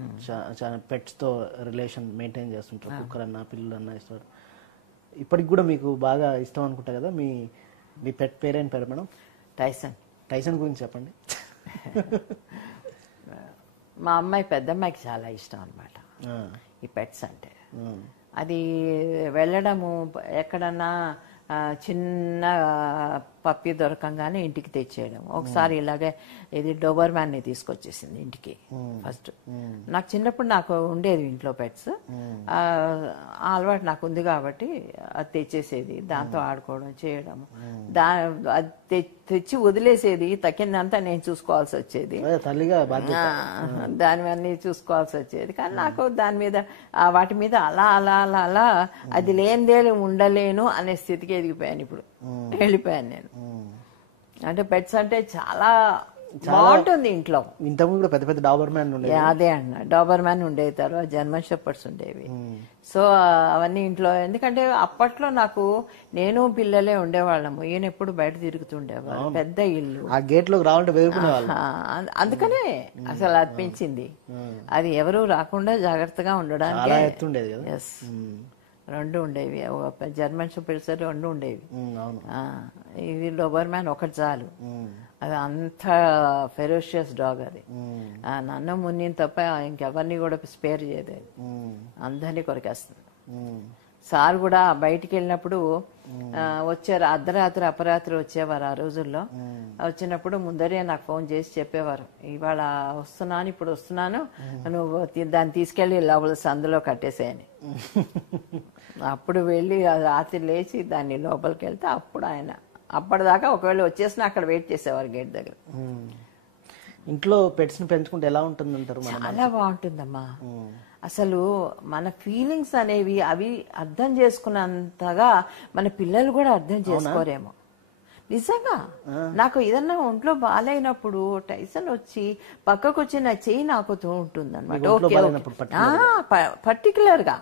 చాలా పెట్స్తో రిలేషన్ మెయింటైన్ చేస్తుంటారు, కుక్కలన్నా పిల్లలన్నా ఇష్టపడతారు. ఇప్పటికి కూడా మీకు బాగా ఇష్టం అనుకుంటా కదా. మీ పెట్ పేరేంటి పేరు మేడం? టైసన్ గురించి చెప్పండి. మా పెద్దమ్మాయికి చాలా ఇష్టం అనమాట ఈ పెట్స్ అంటే. అది వెళ్ళడము, ఎక్కడన్నా చిన్న పప్పి దొరకంగానే ఇంటికి తెచ్చేయడం. ఒకసారి ఇలాగే ఇది డోబర్మ్యాన్ని తీసుకొచ్చేసింది ఇంటికి ఫస్ట్. నాకు చిన్నప్పుడు నాకు ఉండేది ఇంట్లో పెట్స్, ఆ అలవాటు నాకు ఉంది కాబట్టి అది తెచ్చేసేది, దాంతో ఆడుకోవడం చేయడం. అది తెచ్చి వదిలేసేది, తక్కిందంతా నేను చూసుకోవాల్సి వచ్చేది, దానివన్నీ చూసుకోవాల్సి వచ్చేది. కానీ నాకు దాని మీద వాటి మీద అలా అలా అలా అలా అది లేనిదేలు ఉండలేను అనే స్థితికి ఎదిగిపోయాను. ఇప్పుడు వెళ్ళిపోయాను నేను. అంటే పెట్స్ అంటే చాలా బాగుంటుంది ఇంట్లో. ఇంతకుముందు కూడా పెద్ద పెద్ద డాబర్మ్యాన్ ఉండేవి. అదే అన్న, డాబర్మ్యాన్ ఉండేవి, తర్వాత జర్మన్ షెపర్డ్స్ ఉండేవి. సో అవన్నీ ఇంట్లో, ఎందుకంటే అప్పట్లో నేను పిల్లలే ఉండేవాళ్ళము, ఈయన ఎప్పుడు బయట తిరుగుతుండేవాళ్ళు, పెద్ద ఇల్లు, ఆ గేట్ లోకి రావాలంటే అందుకనే అసలు అనిపించింది అది ఎవరు రాకుండా జాగ్రత్తగా ఉండడానికి. ఎస్, 2 ఉండేవి, జర్మన్ షెపర్డ్స్ 2 ఉండేవి. ఇది డోబర్మ్యాన్ ఒకటి చాలు, అది అంత ఫెరోషియస్ డాగ్. అది నన్ను మున్నిని తప్ప ఇంకెవరిని కూడా స్పేర్ చేయలేదు, అందరినీ కొరికేస్తుంది. సార్ కూడా బయటికి వెళ్ళినప్పుడు వచ్చారు, అర్ధరాత్రి వచ్చేవారు. ఆ రోజుల్లో వచ్చినప్పుడు ముందరే నాకు ఫోన్ చేసి చెప్పేవారు, ఇవాళ వస్తున్నాను, ఇప్పుడు వస్తున్నాను, నువ్వు దాన్ని తీసుకెళ్లి లోపల సందులో కట్టేసేయని. అప్పుడు వెళ్ళి రాత్రి లేచి దాన్ని లోపలికి వెళ్తే అప్పుడు ఆయన, అప్పటిదాకా ఒకవేళ వచ్చేసినా అక్కడ వెయిట్ చేసేవారు గేట్ దగ్గర. ఇంట్లో పెట్స్ ని పెంచుకుంటే ఎలా ఉంటుందంటారు? చాలా బాగుంటుందమ్మా. అసలు మన ఫీలింగ్స్ అనేవి అవి అర్థం చేసుకున్నంతగా మన పిల్లలు కూడా అర్థం చేసుకోరేమో. నిజంగా నాకు ఏదన్నా ఒంట్లో బాగాలేనప్పుడు టైసన్ వచ్చి పక్కకు వచ్చి నా చెయ్యి నాకుతూ ఉంటుంది అనమాట. పర్టికులర్ గా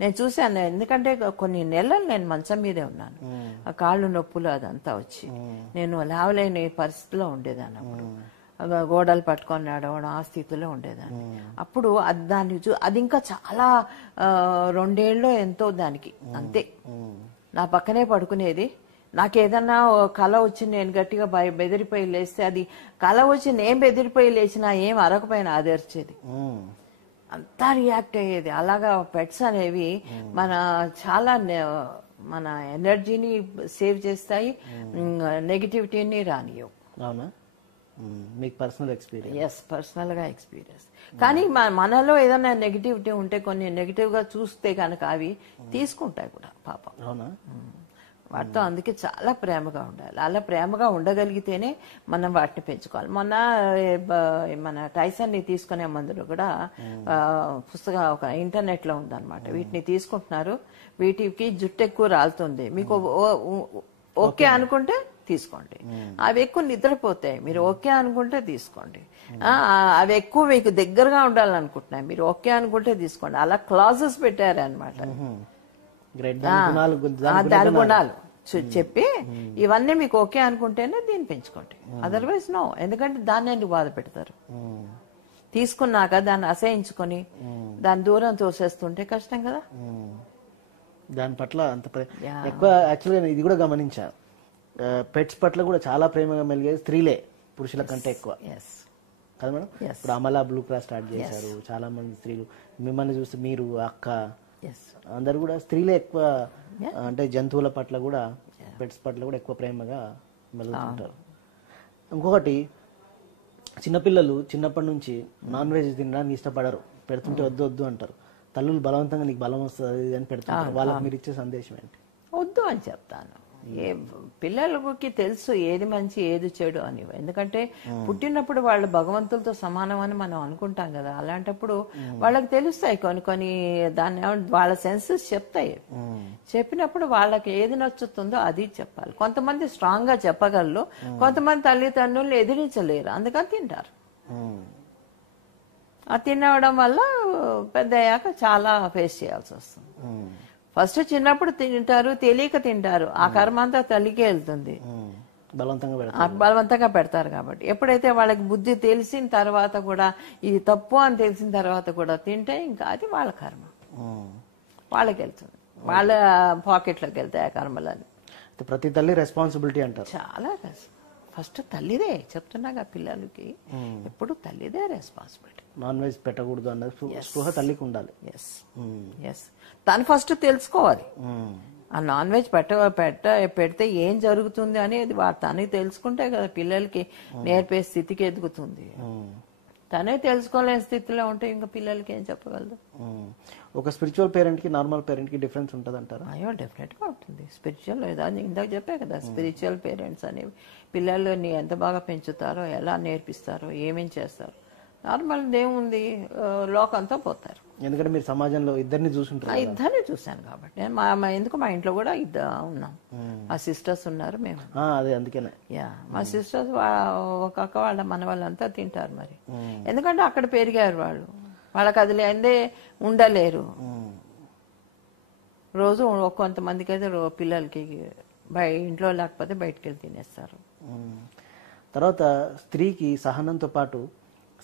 నేను చూశాను, ఎందుకంటే కొన్ని నెలలు నేను మంచం మీదే ఉన్నాను, కాళ్ళు నొప్పులు అదంతా వచ్చి నేను లేవలేని పరిస్థితిలో ఉండేదాన్ని. అప్పుడు గోడలు పట్టుకొని నడవడం ఆ స్థితిలో ఉండేదాన్ని. అప్పుడు అది ఇంకా చాలా 2 ఏళ్ళలో ఎంతో దానికి అంతే నా పక్కనే పడుకునేది. నాకేదన్నా కళ వచ్చి నేను గట్టిగా బెదిరిపోయి లేస్తే, అది కళ వచ్చి నేను బెదిరిపోయి లేచినా ఏం అరకపోయినా అది అరిచేది, అంతా రియాక్ట్ అయ్యేది. అలాగా పెట్స్ అనేవి చాలా మన ఎనర్జీని సేవ్ చేస్తాయి, నెగిటివిటీని రానియవు. మీకు పర్సనల్ ఎక్స్పీరియన్స్? ఎస్, పర్సనల్ గా ఎక్స్పీరియన్స్. కానీ మనలో ఏదైనా నెగిటివిటీ ఉంటే కొన్ని నెగిటివ్ గా చూస్తే కనుక అవి తీసుకుంటాయి కూడా పాపం. అవునా? వాటితో అందుకే చాలా ప్రేమగా ఉండాలి. అలా ప్రేమగా ఉండగలిగితేనే మనం వాటిని పెంచుకోవాలి. మన టైసన్ ని తీసుకునే మందులు కూడా పుస్తకం ఒక ఇంటర్నెట్ లో ఉందన్నమాట. వీటిని తీసుకుంటున్నారు, వీటికి జుట్టు ఎక్కువ రాలుతుంది, మీకు ఓకే అనుకుంటే తీసుకోండి. అవి ఎక్కువ నిద్రపోతాయి, మీరు ఓకే అనుకుంటే తీసుకోండి. అవి ఎక్కువ మీకు దగ్గరగా ఉండాలనుకుంటున్నాయి, మీరు ఓకే అనుకుంటే తీసుకోండి. అలా క్లాజెస్ పెట్టారు అనమాట. దాని గుణాలు చెప్పి ఇవన్నీ మీకు ఓకే అనుకుంటేనే దీన్ని పెంచుకోండి, అదర్వైజ్ నో. ఎందుకంటే దాన్ని ఎందుకు బాధ పెడతారు? తీసుకున్నాక దాన్ని అసహించుకొని దాని దూరం తోసేస్తుంటే కష్టం కదా. దాని పట్ల అంత ఎక్కువ యాక్చువల్గా ఇది కూడా గమనించా, పెట్స్ పట్ల కూడా చాలా ప్రేమగా మెలిగేది స్త్రీలే పురుషుల కంటే ఎక్కువ కదా మేడం. ఇప్పుడు అమలా బ్లూ క్రాస్ స్టార్ట్ చేశారు, చాలా మంది స్త్రీలు. మిమ్మల్ని చూస్తే మీరు అక్క అందరు కూడా స్త్రీలే ఎక్కువ, అంటే జంతువుల పట్ల కూడా పెట్స్ పట్ల కూడా ఎక్కువ ప్రేమగా మెలుగుతుంటారు. ఇంకొకటి, చిన్నపిల్లలు చిన్నప్పటి నుంచి నాన్ వెజ్ తినడానికి ఇష్టపడరు, పెడుతుంటే వద్దు వద్దు అంటారు. తల్లులు బలవంతంగా నీకు బలం వస్తుంది అని పెడుతుంటారు. వాళ్ళకి మీరు ఇచ్చే సందేశం ఏంటి? వద్దు అని చెప్తాను. పిల్లలకి తెలుసు ఏది మంచి ఏది చెడు అని. ఎందుకంటే పుట్టినప్పుడు వాళ్ళు భగవంతులతో సమానం అని మనం అనుకుంటాం కదా. అలాంటప్పుడు వాళ్ళకి తెలుస్తాయి కొన్ని కొన్ని, దాన్ని వాళ్ళ సెన్సెస్ చెప్తాయి. చెప్పినప్పుడు వాళ్ళకి ఏది నచ్చుతుందో అది చెప్పాలి. కొంతమంది స్ట్రాంగ్ గా చెప్పగలరు, కొంతమంది తల్లిదండ్రులు ఎదిరించలేరు, అందుకని తింటారు. ఆ తినడం వల్ల పెద్ద అయ్యాక చాలా ఫేస్ చేయాల్సి వస్తుంది. ఫస్ట్ చిన్నప్పుడు తింటారు, తెలియక తింటారు, ఆ కర్మ అంతా తల్లికే వెళ్తుంది, బలవంతంగా పెడతారు. కాబట్టి ఎప్పుడైతే వాళ్ళకి బుద్ధి తెలిసిన తర్వాత కూడా, ఇది తప్పు అని తెలిసిన తర్వాత కూడా తింటే ఇంకా అది వాళ్ళ కర్మ, వాళ్ళకి వెళ్తుంది, వాళ్ళ పాకెట్లోకి వెళ్తాయి ఆ కర్మలని. ప్రతి తల్లి రెస్పాన్సిబిలిటీ అంటారు. చాలా ఫస్ట్ తల్లిదే చెప్తున్నాగా, పిల్లలకి ఎప్పుడు తల్లిదే రెస్పాన్సిబిలిటీ. నాన్ వెజ్ పెట్టకూడదు అన్నది స్పృహ తల్లికి ఉండాలి. తను ఫస్ట్ తెలుసుకోవాలి. ఆ నాన్ వెజ్ పెడితే ఏం జరుగుతుంది అనేది తనకి తెలుసుకుంటే కదా పిల్లలకి నేర్పే స్థితికి ఎదుగుతుంది. తనే తెలుసుకోలేని స్థితిలో ఉంటే ఇంకా పిల్లలకి ఏం చెప్పగలదు? ఒక స్పిరిచువల్ పేరెంట్ కి నార్మల్ పేరెంట్ కి డిఫరెన్స్ ఉంటుంది అంటారా? అయ్యో డెఫినెట్ గా ఉంటుంది. స్పిరిచువల్ ఇందాక చెప్పే కదా, స్పిరిచువల్ పేరెంట్స్ అనేవి పిల్లల్ని ఎంత బాగా పెంచుతారో, ఎలా నేర్పిస్తారో, ఏమేం చేస్తారో. నార్మల్ ఏముంది, లోకంతో పోతారు. ఎందుకంటే మీరు సమాజంలో ఇద్దరిని చూసుంటారు. ఇద్దరిని చూశాను కాబట్టి ఎందుకు మా ఇంట్లో కూడా ఉన్నాం, మా సిస్టర్స్ ఉన్నారు, మేము అదే అందుకనే మా సిస్టర్స్ ఒక అక్క వాళ్ళ మన వాళ్ళంతా తింటారు. మరి ఎందుకంటే అక్కడ పెరిగారు వాళ్ళు, వాళ్ళకి అది లేదే ఉండలేరు. రోజు కొంతమందికి అయితే పిల్లలకి ఇంట్లో లేకపోతే బయటకు వెళ్ళి తినేస్తారు. తర్వాత స్త్రీకి సహనంతో పాటు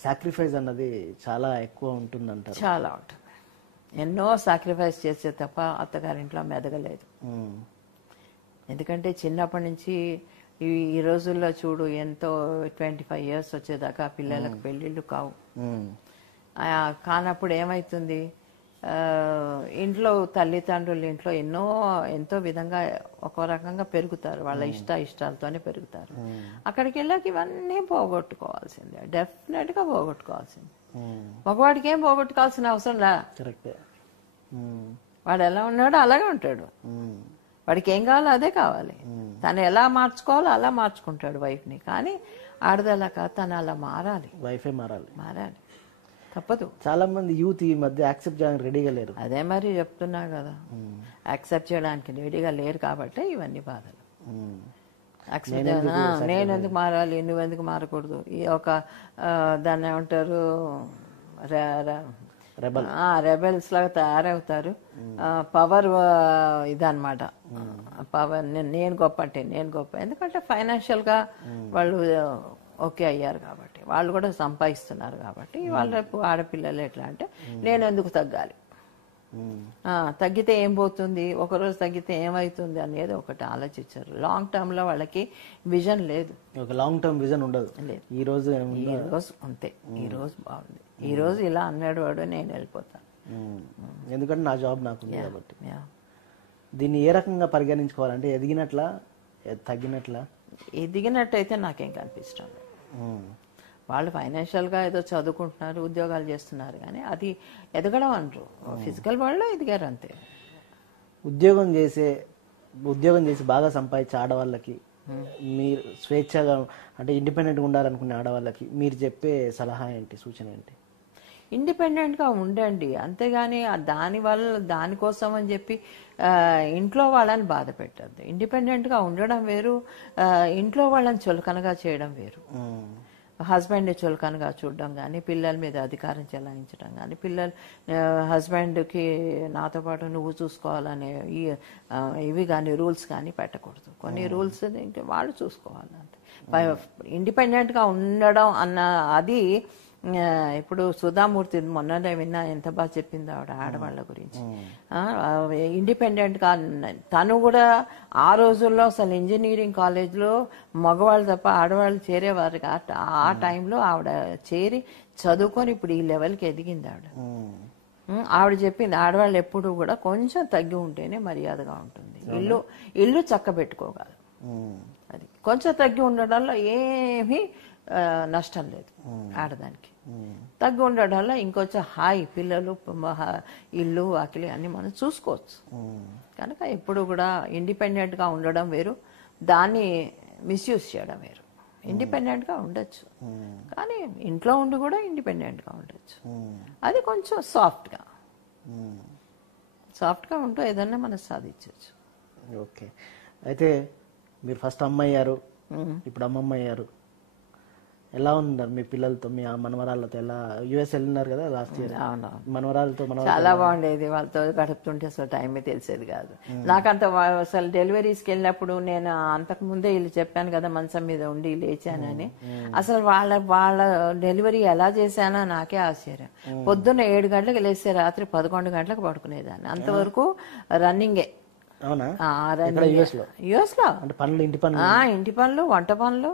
సాక్రిఫైస్ అన్నది చాలా ఎక్కువ ఉంటుందంటారు. చాలా ఉంటుంది. ఎన్నో సాక్రిఫైస్ చేసే తప్ప అత్తగారింట్లో మెదగలేదు. ఎందుకంటే చిన్నప్పటి నుంచి ఈ రోజుల్లో చూడు, ఎంతో 25 years వచ్చేదాకా పిల్లలకు పెళ్లిళ్ళు కావు. కానప్పుడు ఏమైతుంది, ఇంట్లో తల్లిదండ్రులు ఇంట్లో ఎంతో విధంగా ఒక రకంగా పెరుగుతారు, వాళ్ళ ఇష్టాలతోనే పెరుగుతారు. అక్కడికి వెళ్ళాక ఇవన్నీ పోగొట్టుకోవాల్సిందే, డెఫినెట్ గా పోగొట్టుకోవాల్సిందే. మగవాడికి ఏం పోగొట్టుకోవాల్సిన అవసరం లే, వాడు ఎలా ఉన్నాడో అలాగే ఉంటాడు. వాడికి ఏం కావాలో అదే కావాలి. తను ఎలా మార్చుకోవాలో అలా మార్చుకుంటాడు వైఫ్ ని. కానీ ఆడదలాక తను అలా మారాలి, వైఫే మారాలి. తప్పదు. చాలా మంది యూత్ ఈ మధ్య యాక్సెప్ట్ చేయడానికి రెడీగా లేరు. అదే మరి చెప్తున్నా కదా, యాక్సెప్ట్ చేయడానికి రెడీగా లేరు కాబట్టి ఇవన్నీ బాధలు. నేను ఎందుకు మారాలి, నువ్వెందుకు మారకూడదు, ఈ ఒక దాన్ని ఏమంటారు, రెబెల్స్ లాగా తయారవుతారు. పవర్ ఇదన్నమాట, పవర్ నేను గొప్ప అంటే నేను గొప్ప. ఎందుకంటే ఫైనాన్షియల్ గా వాళ్ళు ఓకే అయ్యారు కాబట్టి, వాళ్ళు కూడా సంపాదిస్తున్నారు కాబట్టి. వాళ్ళ రేపు ఆడపిల్లలు ఎట్లా అంటే, నేను ఎందుకు తగ్గాలి, తగ్గితే ఏం పోతుంది, ఒకరోజు తగ్గితే ఏమవుతుంది అనేది ఒకటి ఆలోచించారు. లాంగ్ టర్మ్ లో వాళ్ళకి విజన్ లేదు, లాంగ్ టర్మ్ విజన్ ఉండదు. ఈ రోజు అంతే, ఈ రోజు బాగుంది, ఈ రోజు ఇలా అన్నాడు వాడు, నేను వెళ్ళిపోతాను, ఎందుకంటే నా జాబ్ నాకు ఉంది కాబట్టి. దీన్ని ఏ రకంగా పరిగణించుకోవాలంటే, ఎదిగినట్లా తగ్గినట్లా? ఎదిగినట్టయితే నాకేం కనిపిస్తుంది. వాళ్ళు ఫైనాన్షియల్ గా ఏదో చదువుకుంటున్నారు, ఉద్యోగాలు చేస్తున్నారు, కానీ అది ఎదగడం అంటారు. ఫిజికల్ వరల్డ్ లో ఎదిగారు అంతే. ఉద్యోగం చేసి బాగా సంపాదించే ఆడవాళ్ళకి మీరు స్వేచ్ఛగా అంటే ఇండిపెండెంట్గా ఉండాలనుకునే ఆడవాళ్ళకి మీరు చెప్పే సలహా ఏంటి, సూచన ఏంటి? ఇండిపెండెంట్ గా ఉండండి, అంతేగాని దానికోసం అని చెప్పి ఇంట్లో వాళ్ళని బాధ పెట్టద్దు. ఇండిపెండెంట్ గా ఉండడం వేరు, ఇంట్లో వాళ్ళని చులకనగా చేయడం వేరు. హస్బెండ్ చులకనగా చూడడం కానీ, పిల్లల మీద అధికారం చెలాయించడం కానీ, పిల్లలు హస్బెండ్కి నాతో పాటు నువ్వు చూసుకోవాలనే ఇవి కానీ రూల్స్ కానీ పెట్టకూడదు. కొన్ని రూల్స్ వాళ్ళు చూసుకోవాలి అంతే. ఇండిపెండెంట్గా ఉండడం అన్న అది ఇప్పుడు సుధామూర్తి మొన్ననే విన్నా, ఎంత బాగా చెప్పింది ఆవిడ ఆడవాళ్ళ గురించి. ఇండిపెండెంట్గా తను కూడా ఆ రోజుల్లో అసలు ఇంజనీరింగ్ కాలేజ్లో మగవాళ్ళు తప్ప ఆడవాళ్ళు చేరేవారు. ఆ టైంలో ఆవిడ చేరి చదువుకొని ఇప్పుడు ఈ లెవెల్కి ఎదిగింది ఆవిడ. ఆవిడ చెప్పింది ఆడవాళ్ళు ఎప్పుడు కూడా కొంచెం తగ్గి ఉంటేనే మర్యాదగా ఉంటుంది, ఇల్లు చక్క పెట్టుకోగలరు. అది కొంచెం తగ్గి ఉండడంలో ఏమీ నష్టం లేదు ఆడదానికి. తగ్గి ఉండడం వల్ల ఇంకొంచెం హాయి పిల్లలు, ఇల్లు, వాకిలి అన్ని మనం చూసుకోవచ్చు. కనుక ఎప్పుడు కూడా ఇండిపెండెంట్గా ఉండడం వేరు, దాన్ని మిస్యూజ్ చేయడం వేరు. ఇండిపెండెంట్గా ఉండొచ్చు, కానీ ఇంట్లో ఉండి కూడా ఇండిపెండెంట్గా ఉండొచ్చు. అది కొంచెం సాఫ్ట్గా ఉంటూ ఏదన్నా మనం సాధించవచ్చు. ఓకే. అయితే మీరు ఫస్ట్ అమ్మ అయ్యారు, ఇప్పుడు అమ్మమ్మ అయ్యారు. ఎలా ఉన్నారు మీ పిల్లలతో, మీ మనవరాళ్ళతో? ఎలా యుఎస్ వెళ్ళినారు కదా లాస్ట్ ఇయర్? మనవరాలతో చాలా బాగుండేది. వాళ్ళతో గడుపుతుంటే అసలు టైమే తెలిసేది కాదు. నాకంత అసలు డెలివరీస్కి వెళ్ళినప్పుడు నేను అంతకు ముందే వీళ్ళు చెప్పాను కదా మంచం మీద ఉండి లేచానని. అసలు వాళ్ళ డెలివరీ ఎలా చేశానో నాకే ఆశ్చర్యం. పొద్దున్న 7 గంటలకు లేస్తే రాత్రి 11 గంటలకు పడుకునేదాన్ని. అంతవరకు రన్నింగే. యుఎస్ లో ఇంటి పనులు, వంట పనులు,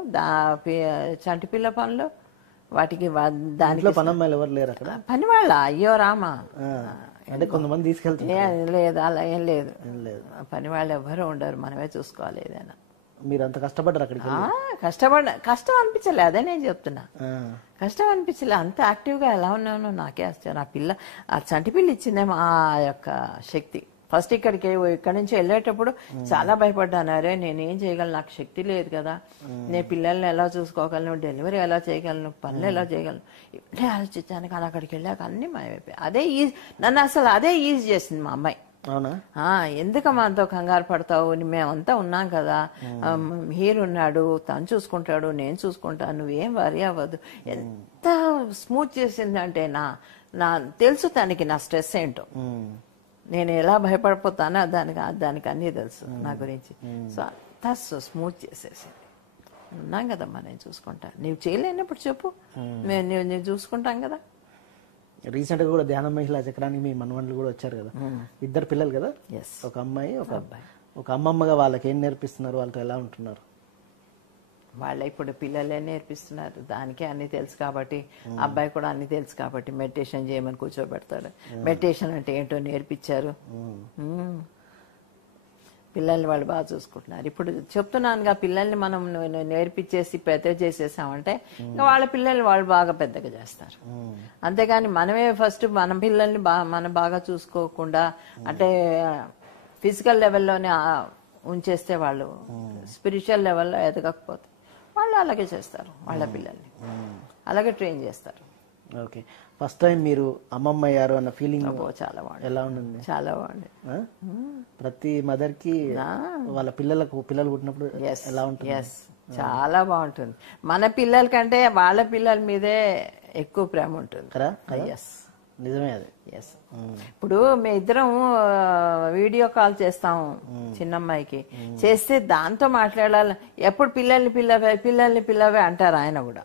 చంటి పిల్ల పనులు, వాటికి దాంట్లో పని వాళ్ళ అయ్యో రామా అంటే కొంతమంది తీసుకెళ్తారు. లేదు, అలా ఏం లేదు. పని వాళ్ళు ఎవరు ఉండరు, మనమే చూసుకోవాలి ఏదైనా. మీరు అంత కష్టపడ్డారు అక్కడికి? కష్టం అనిపించలే, అదే నేను చెప్తున్నా. కష్టం అనిపించలే, అంత యాక్టివ్గా ఎలా ఉన్నానో నాకే ఆశ్చర్యం. నా పిల్ల ఆ చంటి పిల్ల ఇచ్చిందేమో ఆ యొక్క శక్తి. ఫస్ట్ ఇక్కడి నుంచి వెళ్ళేటప్పుడు చాలా భయపడ్డాను. అరే నేనేం చేయగలను, నాకు శక్తి లేదు కదా, నేను పిల్లల్ని ఎలా చూసుకోగలను, డెలివరీ ఎలా చేయగలను, పనులు ఎలా చేయగలను, ఇప్పుడే ఆలోచించాను. కానీ అక్కడికి వెళ్ళాక అన్ని మాయమైపోయాయి. నన్ను అసలు అదే ఈజీ చేసింది మా అమ్మాయి. ఎందుకమ్మా అంతో కంగారు పడతావు, మేమంతా ఉన్నాం కదా, హీరున్నాడు, తను చూసుకుంటాడు, నేను చూసుకుంటాను, నువ్వేం వరి అవ్వదు. ఎంత స్మూత్ చేసిందంటే నా తెలుసు తనకి నా స్ట్రెస్ ఏంటో, నేను ఎలా భయపడిపోతానో దానికి అన్నీ తెలుసు నా గురించి. సో అంతా స్మూత్ చేసేసింది. ఉన్నాం కదమ్మా, నేను చూసుకుంటా, నీవు చేయలేనప్పుడు చెప్పు, నేను చూసుకుంటాం కదా. రీసెంట్ గా కూడా ధ్యాన మహిళా చక్రానికి మీ మనవళ్ళు కూడా వచ్చారు కదా, 2 పిల్లలు కదా, ఒక అమ్మాయి ఒక అబ్బాయి. ఒక అమ్మమ్మగా వాళ్ళకి ఏం నేర్పిస్తున్నారు, వాళ్ళతో ఎలా ఉంటున్నారు? వాళ్ళ ఇప్పుడు పిల్లలే నేర్పిస్తున్నారు, దానికే అన్ని తెలుసు కాబట్టి. అబ్బాయి కూడా అన్ని తెలుసు కాబట్టి మెడిటేషన్ చేయమని కూర్చోబెడతాడు. మెడిటేషన్ అంటే ఏంటో నేర్పించారు. పిల్లల్ని వాళ్ళు బాగా చూసుకుంటున్నారు. ఇప్పుడు చెప్తున్నానుగా, పిల్లల్ని మనం నేర్పించేసి పెద్ద చేసేసామంటే ఇంకా వాళ్ళ పిల్లల్ని వాళ్ళు బాగా పెద్దగా చేస్తారు. అంతేగాని మనమే ఫస్ట్ మన పిల్లల్ని మనం బాగా చూసుకోకుండా, అంటే ఫిజికల్ లెవెల్లోనే ఉంచేస్తే వాళ్ళు స్పిరిచువల్ లెవెల్లో ఎదగకపోతే వాళ్ళు అలాగే చేస్తారు. వాళ్ళ పిల్లల్ని అలాగే ట్రైన్ చేస్తారు. ఓకే. ఫస్ట్ టైం మీరు అమ్మమ్మ అయ్యారు అన్న ఫీలింగ్ చాలా బాగుంది. ఎలా ఉంటుంది? చాలా బాగుంది. ప్రతి మదర్ కి వాళ్ళ పిల్లలు పుట్టినప్పుడు ఎలా ఉంటుంది? చాలా బాగుంటుంది. మన పిల్లల కంటే వాళ్ళ పిల్లల మీదే ఎక్కువ ప్రేమ ఉంటుంది. నిజమే అది. ఇప్పుడు మేము ఇద్దరం వీడియో కాల్ చేస్తాము చిన్నమ్మాయికి, చేస్తే దాంతో మాట్లాడాలి. ఎప్పుడు పిల్లల్ని పిల్లవే అంటారు ఆయన కూడా.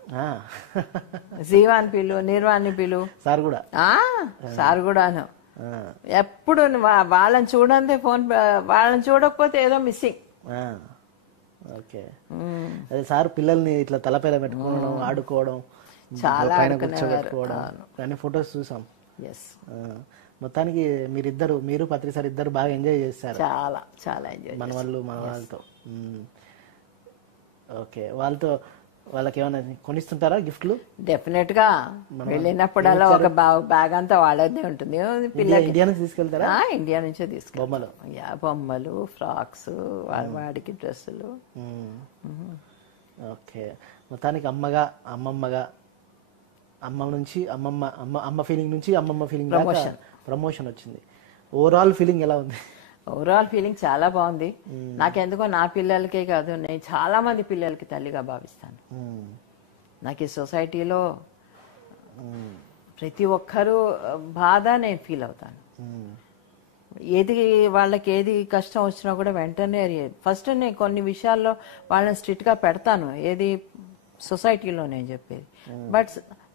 జీవాన్ని పిలు, నిర్వాణి పిలు, సార్ కూడాను. ఎప్పుడు వాళ్ళని చూడండి, వాళ్ళని చూడకపోతే ఏదో మిస్సింగ్. ఓకే. అదే సార్ పిల్లల్ని ఇట్లా తలపైన పెట్టుకోవడం, ఆడుకోవడం, చాలా అన్ని ఫొటోస్ చూసాం. మొత్తానికి మీరు పత్రి సార్ ఇద్దరు బాగా ఎంజాయ్ చేస్తారు. చాలా చాలా ఎంజాయ్ మన వాళ్ళతో. ఓకే. వాళ్ళకి ఏమైనా కొనిస్తుంటారా గిఫ్ట్లు? డెఫినెట్ గా వెళ్ళినప్పుడల్లా ఒక బ్యాగ్ అంతా వాళ్ళదే ఉంటుంది. ఇండియా నుంచి తీసుకెళ్తారా? ఇండియా నుంచే తీసుకెళ్తారు. బొమ్మలు, ఫ్రాక్స్, వాడికి డ్రెస్సులు. ఓకే. మొత్తానికి అమ్మమ్మగా అమ్మ ఫీలింగ్ నుంచి అమ్మమ్మ ఫీలింగ్ ప్రమోషన్ వచ్చింది. ఓవరాల్ ఫీలింగ్ ఎలా ఉంది? ఓవరాల్ ఫీలింగ్ చాలా బాగుంది. నాకెందుకో నా పిల్లలకే కాదు, నేను చాలా మంది పిల్లలకి తల్లిగా భావిస్తాను. నాకు ఈ సొసైటీలో ప్రతి ఒక్కరూ బాధ నేను ఫీల్ అవుతాను. ఏది వాళ్ళకి ఏది కష్టం వచ్చినా కూడా వెంటనే ఫస్ట్ నేను కొన్ని విషయాల్లో వాళ్ళని స్ట్రిక్ట్గా పెడతాను, ఏది సొసైటీలో నేను చెప్పేది. బట్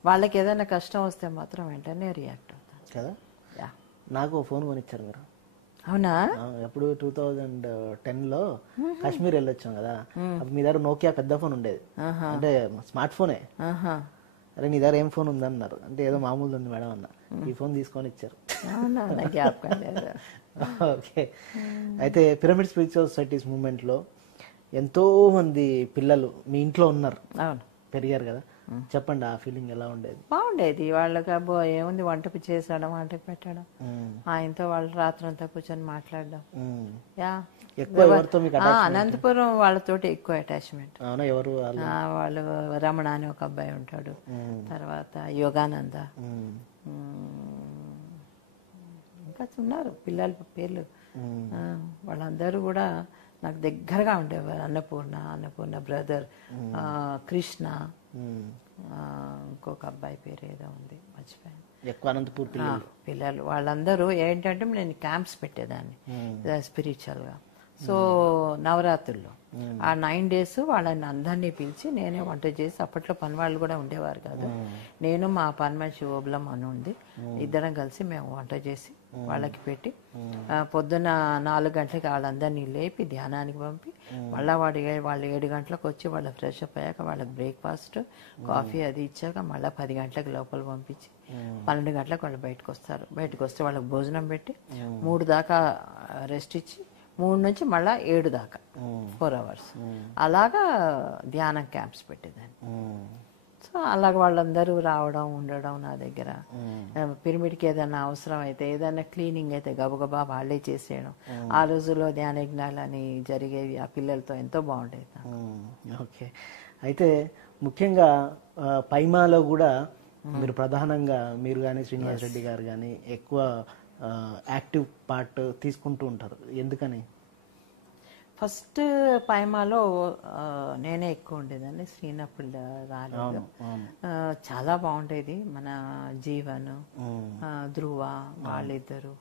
వాళ్ళకి ఏదైనా కష్టం వస్తే మాత్రం వెంటనే రియాక్ట్ అవుతాను కదా. నాకు ఫోన్ కొనిచ్చారు మీరు. అవునా? ఎప్పుడు 2010లో కాశ్మీర్ వెళ్ళొచ్చాం కదా, అప్పుడు మీ దగ్గర నోకియా పెద్ద ఫోన్ ఉండేది, అంటే స్మార్ట్ ఫోనే. అరే నీ దగ్గర ఏం ఫోన్ ఉందన్నారు, అంటే ఏదో మామూలు ఉంది మేడం అన్న. ఈ ఫోన్ తీసుకొని ఇచ్చారు. ఓకే. అయితే పిరమిడ్ స్పిరిచువల్ సొసైటీస్ మూవ్మెంట్ లో ఎంతో మంది పిల్లలు మీ ఇంట్లో ఉన్నారు, పెరిగారు కదా. చెప్పండి ఆ ఫీలింగ్ ఎలా ఉండేది? బాగుండేది. వాళ్ళకి అబ్బో ఏముంది, వంటకు చేసాడం, వంటకు పెట్టడం, ఆయనతో వాళ్ళు రాత్రంతా కూర్చొని మాట్లాడడం. అనంతపురం వాళ్ళతోటి ఎక్కువ అటాచ్మెంట్. ఎవరు వాళ్ళు? రమణ అని ఒక అబ్బాయి ఉంటాడు, తర్వాత యోగానంద, ఇంకా ఉన్నారు పిల్లల పేర్లు. వాళ్ళందరూ కూడా నాకు దగ్గరగా ఉండేవారు. అన్నపూర్ణ బ్రదర్, కృష్ణ, ఇంకొక అబ్బాయి పేరు ఏదో ఉంది, మర్చిపోయాను. ఎక్కువ అనంతపూర్ పిల్లలు వాళ్ళందరూ ఏంటంటే నేను క్యాంప్స్ పెట్టేదాన్ని స్పిరిచువల్ గా. సో నవరాత్రుల్లో ఆ 9 days వాళ్ళని అందరినీ పిలిచి నేనే వంట చేసి, అప్పట్లో పని వాళ్ళు కూడా ఉండేవారు కాదు, నేను మా పని మనిషి ఓబులం అని ఉంది, ఇద్దరం కలిసి మేము వంట చేసి వాళ్ళకి పెట్టి పొద్దున్న 4 గంటలకి వాళ్ళందరినీ లేపి ధ్యానానికి పంపి మళ్ళీ వాళ్ళు 7 గంటలకు వచ్చి వాళ్ళ ఫ్రెష్ అప్ అయ్యాక వాళ్ళకి బ్రేక్ఫాస్ట్ కాఫీ అది ఇచ్చాక మళ్ళీ 10 గంటలకు లోపల పంపించి 12 గంటలకు వాళ్ళు బయటకు వస్తారు. బయటకు వస్తే వాళ్ళకి భోజనం పెట్టి 3 దాకా రెస్ట్ ఇచ్చి 3 నుంచి మళ్ళీ 7 దాకా 4 hours అలాగా ధ్యానం క్యాంప్స్ పెట్టేదాన్ని. సో అలాగ వాళ్ళందరూ రావడం ఉండడం నా దగ్గర. పిరమిడ్కి ఏదైనా అవసరం అయితే, ఏదైనా క్లీనింగ్ అయితే గబగబా వాళ్ళే చేసేయడం. ఆ రోజుల్లో ధ్యాన యజ్ఞాలని జరిగేవి ఆ పిల్లలతో, ఎంతో బాగుండేది. ఓకే. అయితే ముఖ్యంగా పైమాలో కూడా మీరు ప్రధానంగా, మీరు కానీ శ్రీనివాస్ రెడ్డి గారు కానీ ఎక్కువ యాక్టివ్ పార్ట్ తీసుకుంటూ ఉంటారు, ఎందుకని? ఫస్ట్ పైమాలో నేనే ఎక్కువ ఉండేదాన్ని, శ్రీనప్పుడు రాలేదు. చాలా బాగుండేది. మన జీవన్, ధ్రువ వాళ్ళిద్దరు.